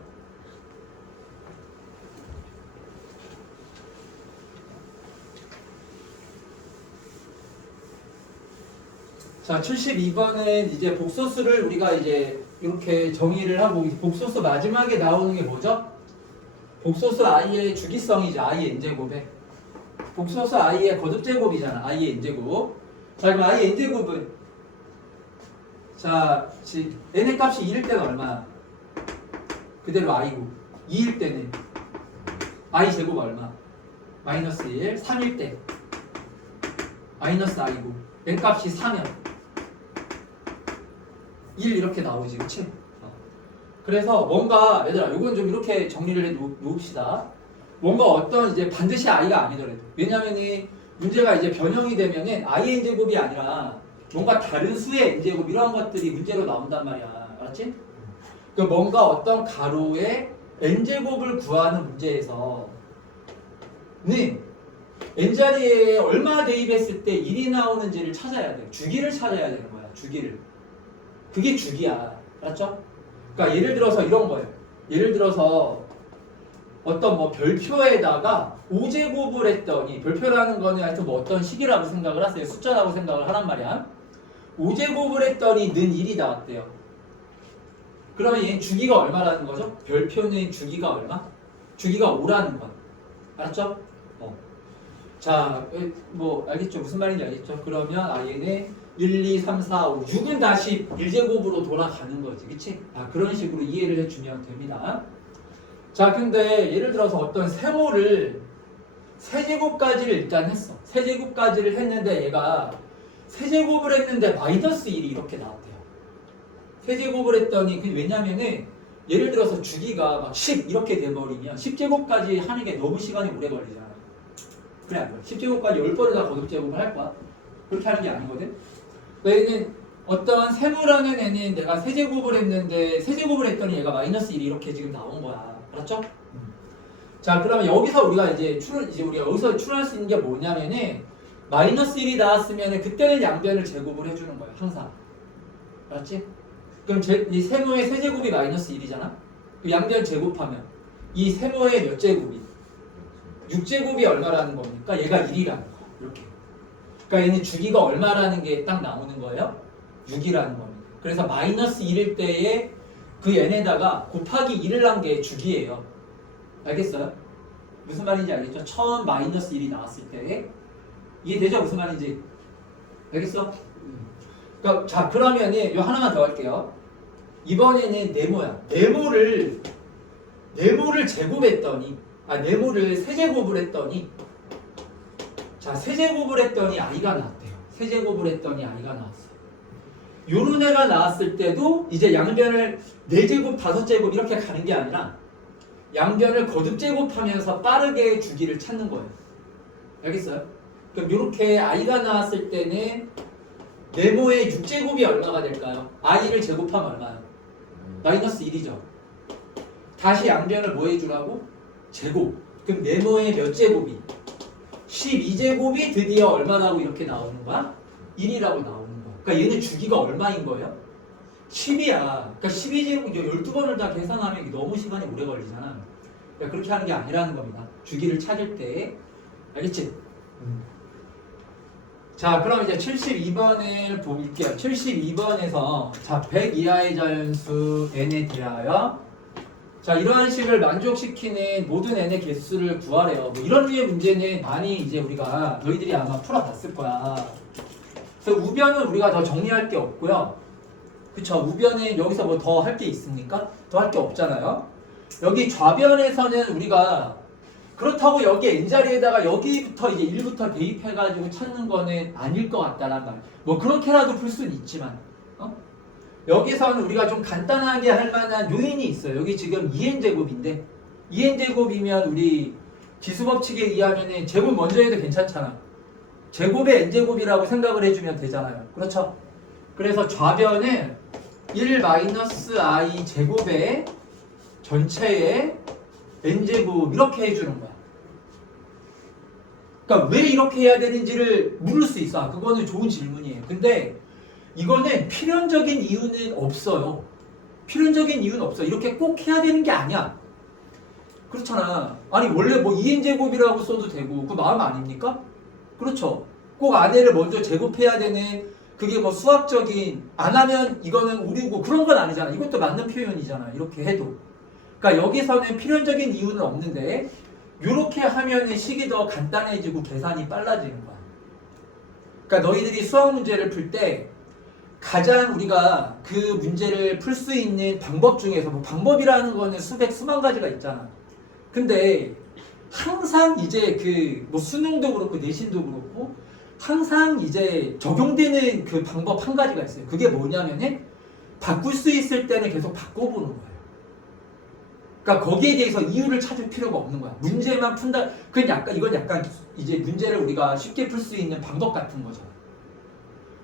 자, 72번은 이제 복소수를 우리가 이제 이렇게 정의를 하고 복소수 마지막에 나오는 게 뭐죠? 복소수 i의 주기성이죠. i의 n제곱에. 복소수 i의 거듭제곱이잖아. i의 n제곱. 자, 그럼 i의 n제곱은 자, n의 값이 2일 때는 얼마야? 그대로 i고 2일 때는 i 제곱 얼마? 마이너스 1. 3일 때 마이너스 i고 n 값이 4면 1 이렇게 나오지, 그치? 그래서 뭔가 얘들아 이건 좀 이렇게 정리를 해 놓읍시다. 뭔가 어떤 이제 반드시 i가 아니더라도, 왜냐면은 문제가 이제 변형이 되면은 i의 n제곱이 아니라 뭔가 다른 수의 n제곱 이런 것들이 문제로 나온단 말이야. 알았지? 그 뭔가 어떤 가로의 n제곱을 구하는 문제에서 는 n자리에 얼마 대입했을 때 1이 나오는지를 찾아야 돼. 주기를 찾아야 되는 거야. 주기를. 그게 주기야. 알았죠? 그러니까 예를 들어서 이런 거예요. 예를 들어서 어떤 뭐 별표에다가 5제곱을 했더니, 별표라는 거는 하여튼 뭐 어떤 식이라고 생각을 하세요. 숫자라고 생각을 하란 말이야. 5제곱을 했더니 는 1이 나왔대요. 그러면 얘는 주기가 얼마라는 거죠? 별표는 주기가 얼마? 주기가 5라는 거. 알았죠? 자, 뭐 알겠죠? 무슨 말인지 알겠죠? 그러면 얘는 1, 2, 3, 4, 5, 6은 다시 1제곱으로 돌아가는 거지. 그치? 그런 식으로 이해를 해주면 됩니다. 자, 근데 예를 들어서 어떤 세모를 세제곱까지를 일단 했어. 세제곱까지를 했는데 얘가 세제곱을 했는데 마이너스 1이 이렇게 나왔대요. 세제곱을 했더니 왜냐면은 예를 들어서 주기가 막 10 이렇게 돼버리면 10제곱까지 하는 게 너무 시간이 오래 걸리잖아. 그래 안 그래? 10제곱까지 10번을 다 거듭제곱을 할 거야? 그렇게 하는 게 아니거든? 얘는 어떤 세모라는 애는 내가 세제곱을 했는데 세제곱을 했더니 얘가 마이너스 1이 이렇게 지금 나온 거야. 알았죠? 자, 그러면 여기서 우리가 이제 우리가 여기서 추론할 수 있는 게 뭐냐면은 마이너스 1이 나왔으면 그때는 양변을 제곱을 해주는 거예요. 항상. 알았지? 그럼 이 세모의 세제곱이 마이너스 1이잖아? 양변 제곱하면 이 세모의 몇 제곱이? 6제곱이 얼마라는 겁니까? 얘가 1이라는 거. 이렇게. 그러니까 얘는 주기가 얼마라는 게 딱 나오는 거예요? 6이라는 겁니다. 그래서 마이너스 1일 때에 그 n에다가 곱하기 1을 한 게 주기예요. 알겠어요? 무슨 말인지 알겠죠? 처음 마이너스 1이 나왔을 때 이해되죠? 무슨 말인지 알겠어? 그러니까 자, 그러면 요 하나만 더 할게요. 이번에는 네모야. 네모를 제곱했더니 네모를 세제곱을 했더니 자, 세제곱을 했더니 i가 나왔대요. 세제곱을 했더니 i가 나왔어요. 요런 애가 나왔을 때도 이제 양변을 4제곱, 5제곱 이렇게 가는 게 아니라 양변을 거듭제곱하면서 빠르게 주기를 찾는 거예요. 알겠어요? 그럼 이렇게 i가 나왔을 때는 네모의 6제곱이 얼마가 될까요? i를 제곱하면 얼마요? 마이너스 1이죠. 다시 양변을 뭐 해주라고? 제곱. 그럼 네모의 몇 제곱이? 12제곱이 드디어 얼마라고 이렇게 나오는 거야? 1이라고 나오는 거야. 그러니까 얘는 주기가 얼마인 거예요? 10이야. 그러니까 12제곱 12번을 다 계산하면 너무 시간이 오래 걸리잖아. 그러니까 그렇게 하는 게 아니라는 겁니다. 주기를 찾을 때. 알겠지? 자, 그럼 이제 72번을 볼게요. 72번에서 자, 100 이하의 자연수 n에 대하여 자, 이러한 식을 만족시키는 모든 n의 개수를 구하래요. 뭐 이런 류의 문제는 많이 이제 우리가 너희들이 아마 풀어봤을 거야. 그래서 우변은 우리가 더 정리할 게 없고요. 그쵸? 우변은 여기서 뭐 더 할 게 있습니까? 더 할 게 없잖아요. 여기 좌변에서는 우리가 그렇다고 여기 n자리에다가 여기부터 이제 1부터 대입해가지고 찾는 거는 아닐 것 같다란 말. 뭐 그렇게라도 풀 수는 있지만 여기서는 우리가 좀 간단하게 할 만한 요인이 있어요. 여기 지금 2n제곱인데 2n제곱이면 우리 기수법칙에 의하면 제곱 먼저 해도 괜찮잖아. 제곱의 n제곱이라고 생각을 해주면 되잖아요. 그렇죠? 그래서 좌변은 1-i 제곱의 전체의 n제곱 이렇게 해주는 거야. 그러니까 왜 이렇게 해야 되는지를 물을 수 있어. 그거는 좋은 질문이에요. 근데 이거는 필연적인 이유는 없어요. 필연적인 이유는 없어. 이렇게 꼭 해야 되는 게 아니야. 그렇잖아. 아니 원래 뭐 2n제곱이라고 써도 되고 그 마음 아닙니까? 그렇죠. 꼭 안에를 먼저 제곱해야 되는 그게 뭐 수학적인 안 하면 이거는 오류고 그런 건 아니잖아. 이것도 맞는 표현이잖아. 이렇게 해도. 그러니까 여기서는 필연적인 이유는 없는데 이렇게 하면은 식이 더 간단해지고 계산이 빨라지는 거야. 그러니까 너희들이 수학 문제를 풀 때 가장 우리가 그 문제를 풀 수 있는 방법 중에서 뭐 방법이라는 거는 수백 수만 가지가 있잖아. 근데 항상 이제 그 뭐 수능도 그렇고 내신도 그렇고 항상 이제 적용되는 그 방법 한 가지가 있어요. 그게 뭐냐면은 바꿀 수 있을 때는 계속 바꿔보는 거예요. 그러니까 거기에 대해서 이유를 찾을 필요가 없는 거야. 문제만 푼다. 이건 약간 이제 문제를 우리가 쉽게 풀 수 있는 방법 같은 거죠.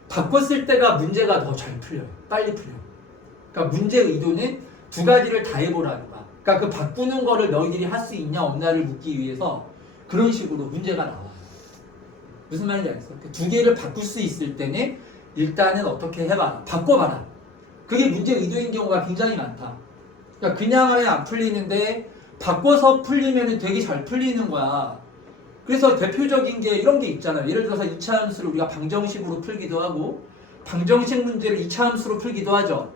바꿨을 때가 문제가 더 잘 풀려요. 빨리 풀려. 그러니까 문제 의도는 두 가지를 다 해보라는 거야. 그러니까 그 바꾸는 거를 너희들이 할 수 있냐 없냐를 묻기 위해서 그런 식으로 문제가 나와. 무슨 말인지 알겠어? 그 두 개를 바꿀 수 있을 때는 일단은 어떻게 해봐. 바꿔봐라. 그게 문제 의도인 경우가 굉장히 많다. 그러니까 그냥 하면 안 풀리는데 바꿔서 풀리면 되게 잘 풀리는 거야. 그래서 대표적인 게 이런 게 있잖아요. 예를 들어서 2차 함수를 우리가 방정식으로 풀기도 하고 방정식 문제를 2차 함수로 풀기도 하죠.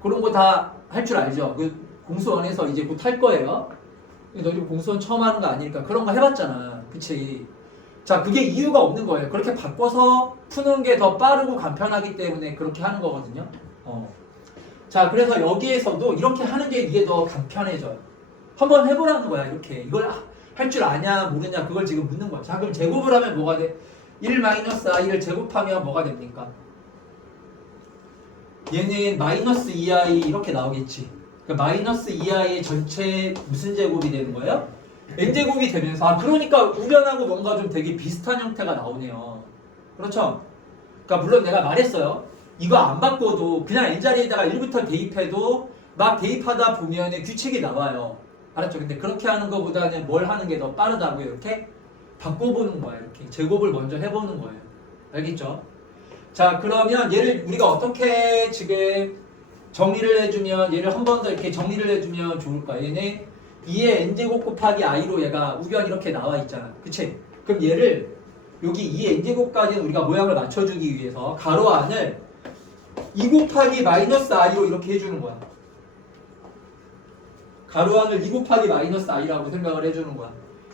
그런 거 다 할 줄 알죠. 그 공수원에서 이제 곧 할 거예요. 너희들 공수원 처음 하는 거 아니니까 그런 거 해봤잖아. 그치? 자, 그게 이유가 없는 거예요. 그렇게 바꿔서 푸는 게 더 빠르고 간편하기 때문에 그렇게 하는 거거든요. 자, 그래서 여기에서도 이렇게 하는 게 이게 더 간편해져요. 한번 해보라는 거야. 이렇게 이걸 할 줄 아냐 모르냐 그걸 지금 묻는 거야. 자, 그럼 제곱을 하면 뭐가 돼? 1-i를 제곱하면 뭐가 됩니까? 얘는 마이너스 2i 이렇게 나오겠지. 그러니까 마이너스 2i의 전체 무슨 제곱이 되는 거예요? n제곱이 되면서 그러니까 우변하고 뭔가 좀 되게 비슷한 형태가 나오네요. 그렇죠? 그러니까 물론 내가 말했어요. 이거 안 바꿔도 그냥 n자리에다가 1부터 대입해도 막 대입하다 보면 규칙이 나와요. 알았죠? 근데 그렇게 하는 것보다는 뭘 하는 게 더 빠르다고요. 이렇게 바꿔보는 거예요. 이렇게 제곱을 먼저 해보는 거예요. 알겠죠? 자, 그러면 얘를 우리가 어떻게 지금 정리를 해주면 얘를 한 번 더 이렇게 정리를 해주면 좋을까? 얘네 2의 n제곱 곱하기 i로 얘가 우변 이렇게 나와 있잖아. 그치? 그럼 얘를 여기 2의 n제곱까지는 우리가 모양을 맞춰주기 위해서 가로 안을 2 곱하기 마이너스 i로 이렇게 해주는 거야. 가로 안을 2 곱하기 마이너스 i라고 생각을 해주는 거야.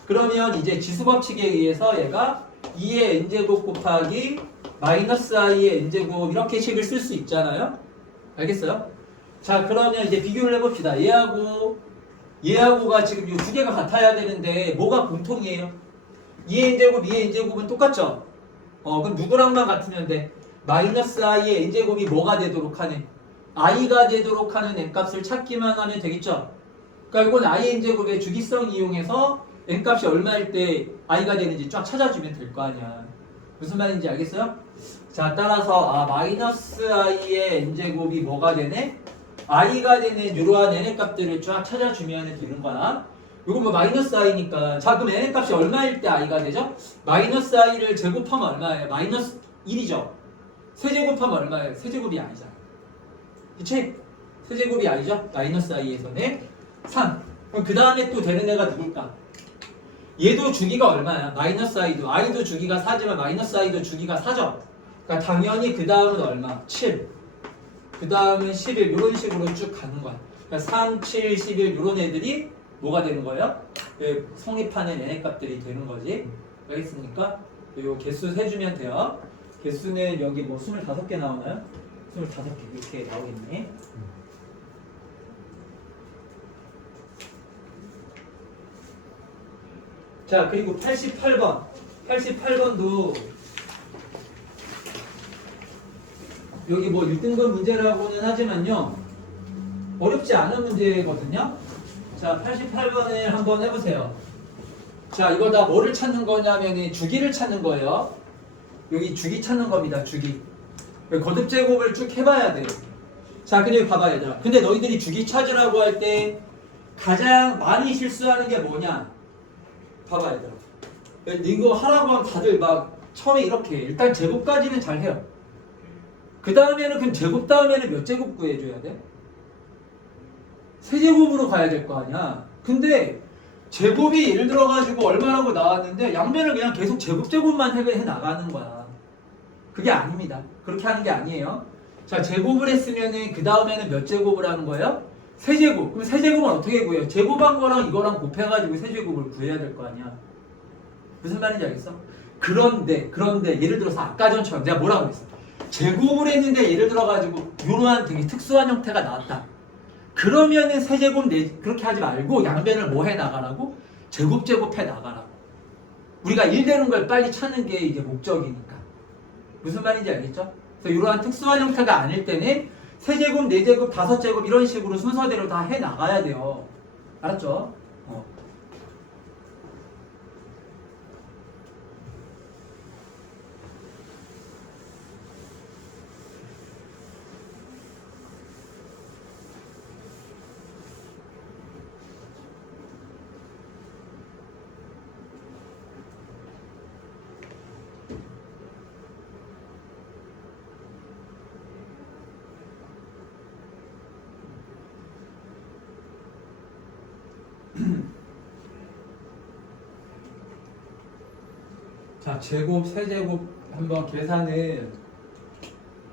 그러면 이제 지수법칙에 의해서 얘가 2의 n제곱 곱하기 마이너스 i의 n제곱 이렇게 식을 쓸 수 있잖아요. 알겠어요? 자, 그러면 이제 비교를 해봅시다. 얘하고가 지금 이 두 개가 같아야 되는데 뭐가 공통이에요? 2의 n제곱, 2의 n제곱은 똑같죠? 그럼 누구랑만 같으면 돼? 마이너스 i의 n제곱이 뭐가 되도록 하는? i가 되도록 하는 n값을 찾기만 하면 되겠죠? 그러니까 이건 i n제곱의 주기성 이용해서 n값이 얼마일 때 i가 되는지 쫙 찾아주면 될 거 아니야. 무슨 말인지 알겠어요? 자, 따라서 마이너스 i의 n제곱이 뭐가 되네? i가 되는 이러한 n의 값들을 쫙 찾아주면 되는 거야. 이건 뭐 마이너스 i니까. 자, 그럼 n의 값이 얼마일 때 i가 되죠? 마이너스 i를 제곱하면 얼마예요? 마이너스 1이죠. 세제곱하면 얼마예요? 세제곱이 아니잖아. 그치? 세제곱이 아니죠? 마이너스 i에서는 3. 그럼 그 다음에 또 되는 애가 누굴까? 얘도 주기가 얼마야? 마이너스 i도 주기가 4지만 마이너스 i도 주기가 4죠? 그러니까 당연히 그 다음은 얼마? 7. 그 다음은 11 이런 식으로 쭉 가는 거야. 그러니까 3, 7, 11 이런 애들이 뭐가 되는 거예요? 성립하는 n의 값들이 되는 거지. 알겠습니까? 요 개수 세주면 돼요. 개수는 여기 뭐 25개 나오나요? 25개 이렇게 나오겠네. 자, 그리고 88번. 88번도 여기 뭐 1등급 문제라고는 하지만요. 어렵지 않은 문제거든요. 자, 88번을 한번 해보세요. 자, 이거 다 뭐를 찾는 거냐면 주기를 찾는 거예요. 여기 주기 찾는 겁니다. 주기. 거듭 제곱을 쭉 해봐야 돼요. 자, 근데 봐봐 얘들아. 근데 너희들이 주기 찾으라고 할 때 가장 많이 실수하는 게 뭐냐? 봐봐 얘들아. 이거 하라고 하면 다들 막 처음에 이렇게 일단 제곱까지는 잘 해요. 그 다음에는 그럼 제곱 다음에는 몇 제곱 구해줘야 돼? 세제곱으로 가야 될 거 아니야. 근데 제곱이 예를 들어가지고 얼마라고 나왔는데 양면을 그냥 계속 제곱만 해 나가는 거야. 그게 아닙니다. 그렇게 하는 게 아니에요. 자, 제곱을 했으면은 그 다음에는 몇 제곱을 하는 거예요? 세제곱. 그럼 세제곱은 어떻게 구해요? 제곱한 거랑 이거랑 곱해가지고 세제곱을 구해야 될 거 아니야. 무슨 말인지 알겠어? 그런데 예를 들어서 아까 전처럼 내가 뭐라고 그랬어? 제곱을 했는데 예를 들어가지고 이러한 되게 특수한 형태가 나왔다. 그러면은 세제곱 그렇게 하지 말고 양변을 뭐 해 나가라고? 제곱해 나가라고. 우리가 1되는 걸 빨리 찾는 게 이제 목적이니까. 무슨 말인지 알겠죠? 그래서 이러한 특수한 형태가 아닐 때는 세제곱, 네제곱, 다섯제곱 이런 식으로 순서대로 다 해 나가야 돼요. 알았죠? 자, 제곱, 세제곱 한번 계산을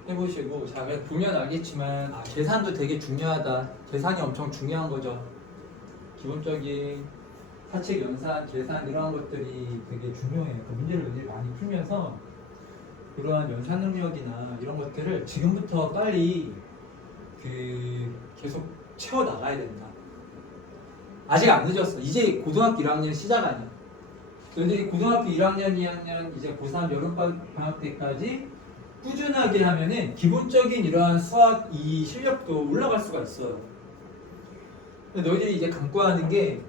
해보시고, 자, 보면 알겠지만 계산도 되게 중요하다. 계산이 엄청 중요한 거죠. 기본적인 사칙, 연산, 계산 이런 것들이 되게 중요해요. 그 문제를 많이 풀면서 이러한 연산 능력이나 이런 것들을 지금부터 빨리 계속 채워 나가야 된다. 아직 안 늦었어. 이제 고등학교 1학년 시작 아니야. 너희들이 고등학교 1학년, 2학년 이제 고3 여름방학 때까지 꾸준하게 하면은 기본적인 이러한 수학 이 실력도 올라갈 수가 있어요. 근데 너희들이 이제 간과하는 게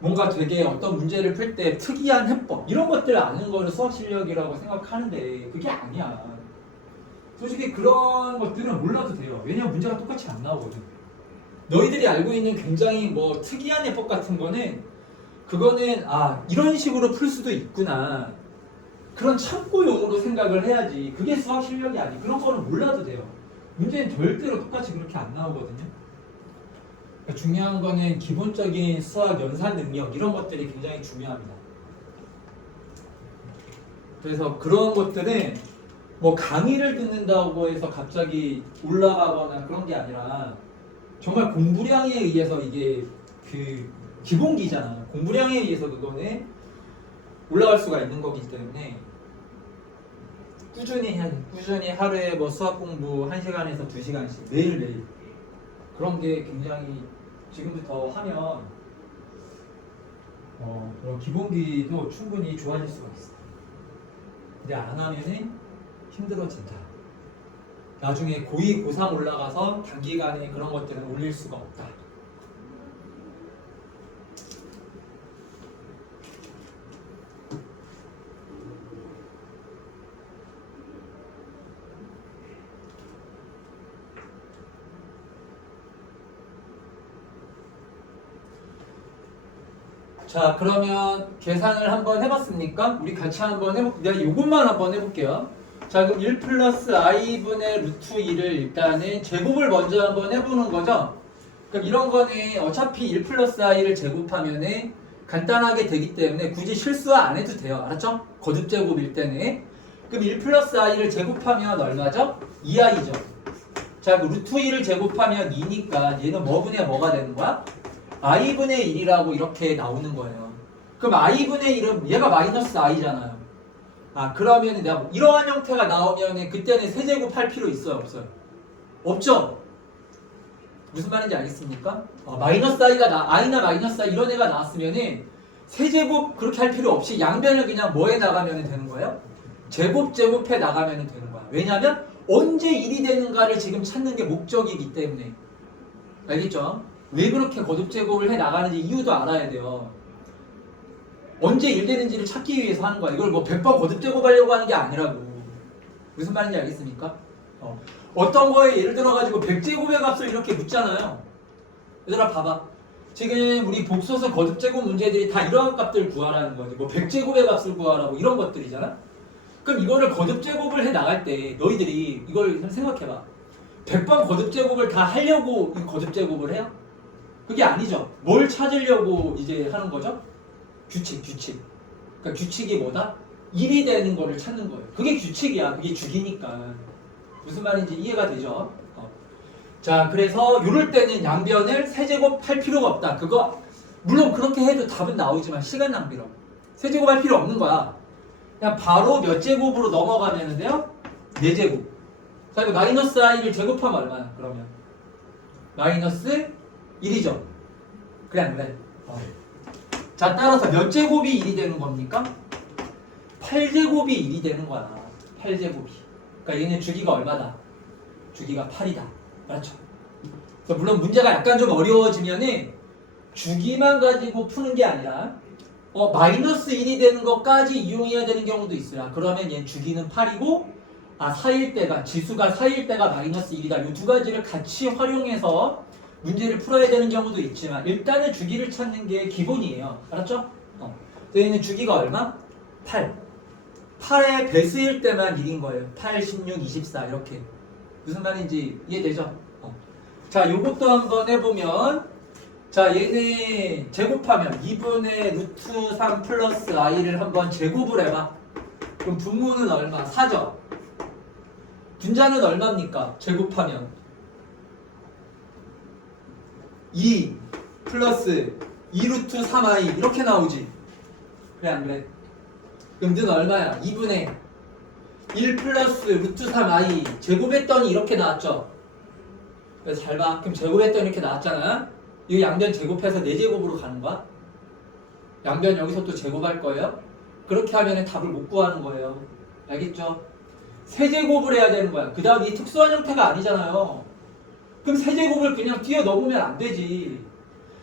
뭔가 되게 어떤 문제를 풀 때 특이한 해법 이런 것들 아는 거를 수학 실력이라고 생각하는데 그게 아니야. 솔직히 그런 것들은 몰라도 돼요. 왜냐면 문제가 똑같이 안 나오거든. 너희들이 알고 있는 굉장히 뭐 특이한 해법 같은 거는 그거는 이런 식으로 풀 수도 있구나. 그런 참고용으로 생각을 해야지. 그게 수학 실력이 아니. 그런 거는 몰라도 돼요. 문제는 절대로 똑같이 그렇게 안 나오거든요. 그러니까 중요한 거는 기본적인 수학 연산 능력 이런 것들이 굉장히 중요합니다. 그래서 그런 것들은 뭐 강의를 듣는다고 해서 갑자기 올라가거나 그런 게 아니라 정말 공부량에 의해서 이게 기본기잖아. 공부량에 의해서 그거는 올라갈 수가 있는 거기 때문에 꾸준히 하루에 뭐 수학 공부 1시간에서 2시간씩 매일매일 그런 게 굉장히 지금부터 하면 그런 기본기도 충분히 좋아질 수가 있어. 근데 안 하면은 힘들어진다. 나중에 고2, 고3 올라가서 단기간에 그런 것들은 올릴 수가 없다. 자, 그러면 계산을 한번 해봤습니까? 우리 같이 한번 해볼게요. 내가 이것만 한번 해볼게요. 자, 그럼 1 플러스 i분의 루트 2를 일단은 제곱을 먼저 한번 해보는 거죠. 그럼 이런 거는 어차피 1 플러스 i를 제곱하면은 간단하게 되기 때문에 굳이 실수화 안 해도 돼요. 알았죠? 거듭 제곱일 때는. 그럼 1 플러스 i를 제곱하면 얼마죠? 2i죠. 자, 그 루트 2를 제곱하면 2니까 얘는 뭐분의 뭐가 되는 거야? i분의 1이라고 이렇게 나오는 거예요. 그럼 i분의 1은 얘가 마이너스 i잖아요. 그러면 내가 이러한 형태가 나오면 그때는 세제곱 할 필요 있어요? 없어요? 없죠? 무슨 말인지 알겠습니까? 마이너스 i나 마이너스 i 이런 애가 나왔으면은 세제곱 그렇게 할 필요 없이 양변을 그냥 뭐에 나가면 되는 거예요? 제곱해 나가면 되는 거야. 왜냐면 언제 1이 되는가를 지금 찾는 게 목적이기 때문에. 알겠죠? 왜 그렇게 거듭제곱을 해 나가는지 이유도 알아야 돼요. 언제 1 되는지를 찾기 위해서 하는 거야. 이걸 뭐 100번 거듭제곱하려고 하는 게 아니라고. 무슨 말인지 알겠습니까? 어떤 거에 예를 들어가지고 100제곱의 값을 이렇게 묻잖아요. 얘들아 봐봐. 지금 우리 복소수 거듭제곱 문제들이 다 이러한 값들 구하라는 거지. 뭐 100제곱의 값을 구하라고 이런 것들이잖아. 그럼 이거를 거듭제곱을 해 나갈 때 너희들이 이걸 생각해봐. 100번 거듭제곱을 다 하려고 이 거듭제곱을 해요? 그게 아니죠. 뭘 찾으려고 이제 하는 거죠? 규칙. 그러니까 규칙이 뭐다? 1이 되는 거를 찾는 거예요. 그게 규칙이야. 그게 주기니까. 무슨 말인지 이해가 되죠? 자, 그래서 이럴 때는 양변을 세제곱 할 필요가 없다. 그거 물론 그렇게 해도 답은 나오지만 시간 낭비로 세제곱 할 필요 없는 거야. 그냥 바로 몇 제곱으로 넘어가면 되는데요? 4제곱. 자, 이거 마이너스 i를 제곱하면 얼마나? 그러면 마이너스 1이죠. 그래 안 그래? 자, 따라서 몇 제곱이 1이 되는 겁니까? 8제곱이 1이 되는 거야. 8제곱이. 그러니까 얘는 주기가 얼마다? 주기가 8이다. 그렇죠? 그래서 물론 문제가 약간 좀 어려워지면은 주기만 가지고 푸는 게 아니라 마이너스 1이 되는 것까지 이용해야 되는 경우도 있어요. 그러면 얘 주기는 8이고 사일 때가 지수가 4일 때가 마이너스 1이다. 이 두 가지를 같이 활용해서 문제를 풀어야 되는 경우도 있지만 일단은 주기를 찾는 게 기본이에요. 알았죠? 얘는 주기가 얼마? 8. 8의 배수일 때만 1인 거예요. 8, 16, 24 이렇게. 무슨 말인지 이해되죠? 자, 요것도 한번 해보면 자, 얘네 제곱하면 2분의 루트 3 플러스 i를 한번 제곱을 해봐. 그럼 분모는 얼마? 4죠? 분자는 얼마입니까? 제곱하면 2 플러스 2루트 3i 이렇게 나오지? 그래 안 그래? 그럼 는 얼마야? 2분의 1 플러스 루트 3i 제곱했더니 이렇게 나왔죠? 그래서 잘 봐. 그럼 제곱했더니 이렇게 나왔잖아. 이 양변 제곱해서 4제곱으로 가는 거야? 양변 여기서 또 제곱할 거예요? 그렇게 하면 답을 못 구하는 거예요. 알겠죠? 세제곱을 해야 되는 거야. 그 다음 이 특수한 형태가 아니잖아요. 그럼 세제곱을 그냥 뛰어넘으면 안 되지.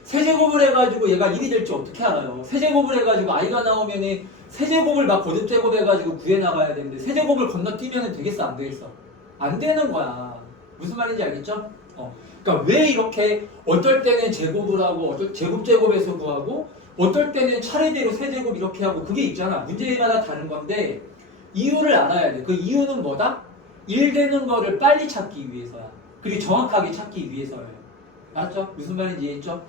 세제곱을 해가지고 얘가 1이 될지 어떻게 알아요? 세제곱을 해가지고 i가 나오면 세제곱을 막 거듭제곱 해가지고 구해나가야 되는데 세제곱을 건너뛰면 되겠어 안 되겠어? 안 되는 거야. 무슨 말인지 알겠죠? 그러니까 왜 이렇게 어떨 때는 제곱을 하고 어떨 제곱제곱에서 구하고 어떨 때는 차례대로 세제곱 이렇게 하고 그게 있잖아. 문제마다 다른 건데 이유를 알아야 돼. 그 이유는 뭐다? 1 되는 거를 빨리 찾기 위해서야. 그리고 정확하게 찾기 위해서예요. 알았죠? 무슨 말인지 이해했죠?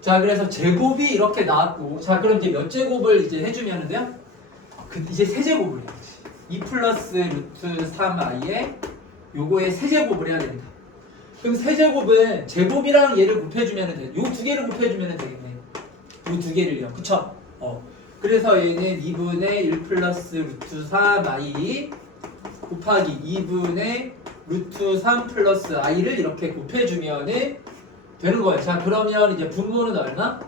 자, 그래서 제곱이 이렇게 나왔고 자, 그럼 이제 몇 제곱을 이제 해주면 돼요? 이제 세제곱을 해야지. 2 플러스 루트 3i에 요거에 세제곱을 해야 된다. 그럼 세제곱은 제곱이랑 얘를 곱해주면 돼. 요 두 개를 곱해주면 되겠네. 요 두 개를요. 그쵸? 그래서 얘는 2분의 1 플러스 루트 3i 곱하기 2분의 루트 3 플러스 i를 이렇게 곱해주면 되는 거예요. 자, 그러면 이제 분모는 얼마?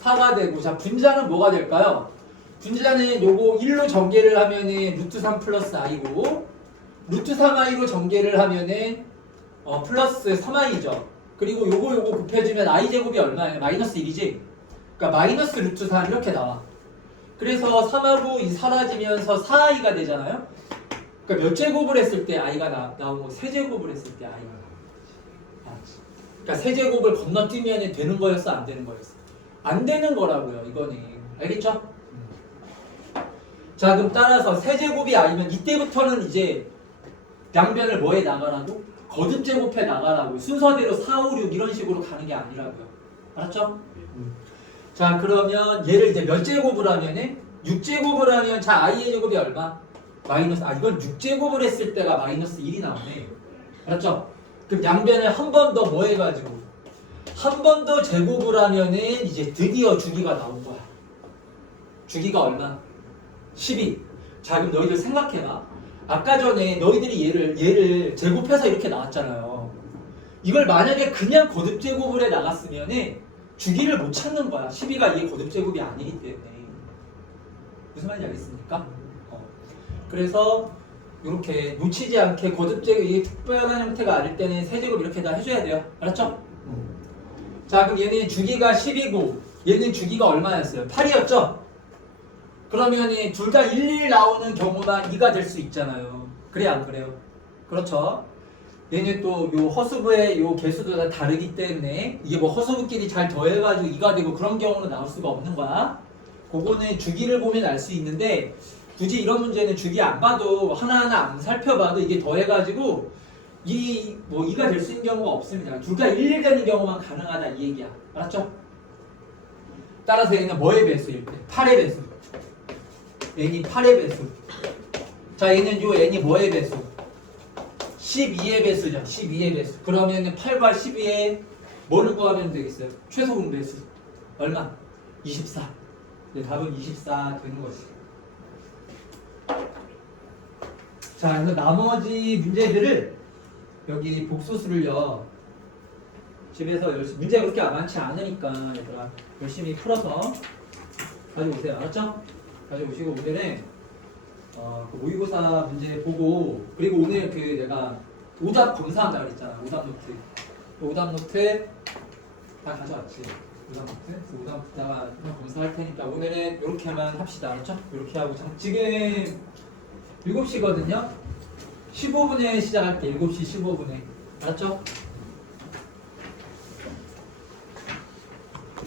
4가 되고 자, 분자는 뭐가 될까요? 분자는 요거 1로 전개를 하면은 루트 3 플러스 i고 루트 3i로 전개를 하면은 플러스 3i죠. 그리고 요거 곱해주면 i제곱이 얼마예요? 마이너스 1이지? 그러니까 마이너스 루트 3 이렇게 나와. 그래서 3하고 2 사라지면서 4i가 되잖아요. 그러니까 몇 제곱을 했을 때 i가 나오고 세제곱을 했을 때 i가 나오고. 그러니까 세제곱을 건너뛰면 되는 거였어? 안 되는 거였어? 안 되는 거라고요. 이거는. 알겠죠? 자, 그럼 따라서 세제곱이 i면 이때부터는 이제 양변을 뭐에 나가라고? 거듭제곱해 나가라고. 순서대로 4, 5, 6 이런 식으로 가는 게 아니라고요. 알았죠? 자, 그러면 얘를 이제 몇 제곱을 하면은 6제곱을 하면 자, i의 제곱이 얼마? 마이너스 이건 6제곱을 했을 때가 마이너스 1이 나오네. 알았죠? 그럼 양변을 한 번 더 뭐 해가지고 한 번 더 제곱을 하면은 이제 드디어 주기가 나온 거야. 주기가 얼마? 12. 자, 그럼 너희들 생각해봐. 아까 전에 너희들이 얘를 제곱해서 이렇게 나왔잖아요. 이걸 만약에 그냥 거듭제곱을 해 나갔으면은 주기를 못 찾는 거야. 12가 이게 거듭제곱이 아니기 때문에. 무슨 말인지 알겠습니까? 그래서 이렇게 놓치지 않게 거듭제곱 이게 특별한 형태가 아닐 때는 세제곱 이렇게 다 해줘야 돼요. 알았죠? 자, 그럼 얘는 주기가 10이고 얘는 주기가 얼마였어요? 8이었죠? 그러면 둘 다 1, 나오는 경우만 2가 될 수 있잖아요. 그래 안 그래요? 그렇죠? 얘는 또 요 허수부의 요 개수도 다 다르기 때문에 이게 뭐 허수부끼리 잘 더해가지고 2가 되고 그런 경우는 나올 수가 없는 거야. 그거는 주기를 보면 알 수 있는데 굳이 이런 문제는 주기 안 봐도 하나하나 안 살펴봐도 이게 더해가지고 뭐 2가 될 수 있는 경우가 없습니다. 둘 다 1 되는 경우만 가능하다 이 얘기야. 알았죠? 따라서 얘는 뭐의 배수일 때? 8의 배수. n이 8의 배수. 자, 얘는 요 n이 뭐의 배수? 12의 배수죠. 12의 배수. 그러면은 8과 12의 뭐를 구하면 되겠어요? 최소 공배수. 얼마? 24. 네, 답은 24 되는 것이. 자, 그래서 나머지 문제들을 여기 복소수를요. 집에서 열심히, 문제가 그렇게 많지 않으니까 얘들아 열심히 풀어서 가져오세요. 알았죠? 가져오시고 오늘은 그 모의고사 문제 보고, 그리고 오늘 그 내가 오답 검사한다 그랬잖아. 오답 노트. 오답 노트 다 가져왔지. 오답 노트. 그래서 오답 노트다가 검사할 테니까 오늘은 이렇게만 합시다. 알았죠? 이렇게 하고 지금 7시거든요. 15분에 시작할게. 7시 15분에. 알았죠?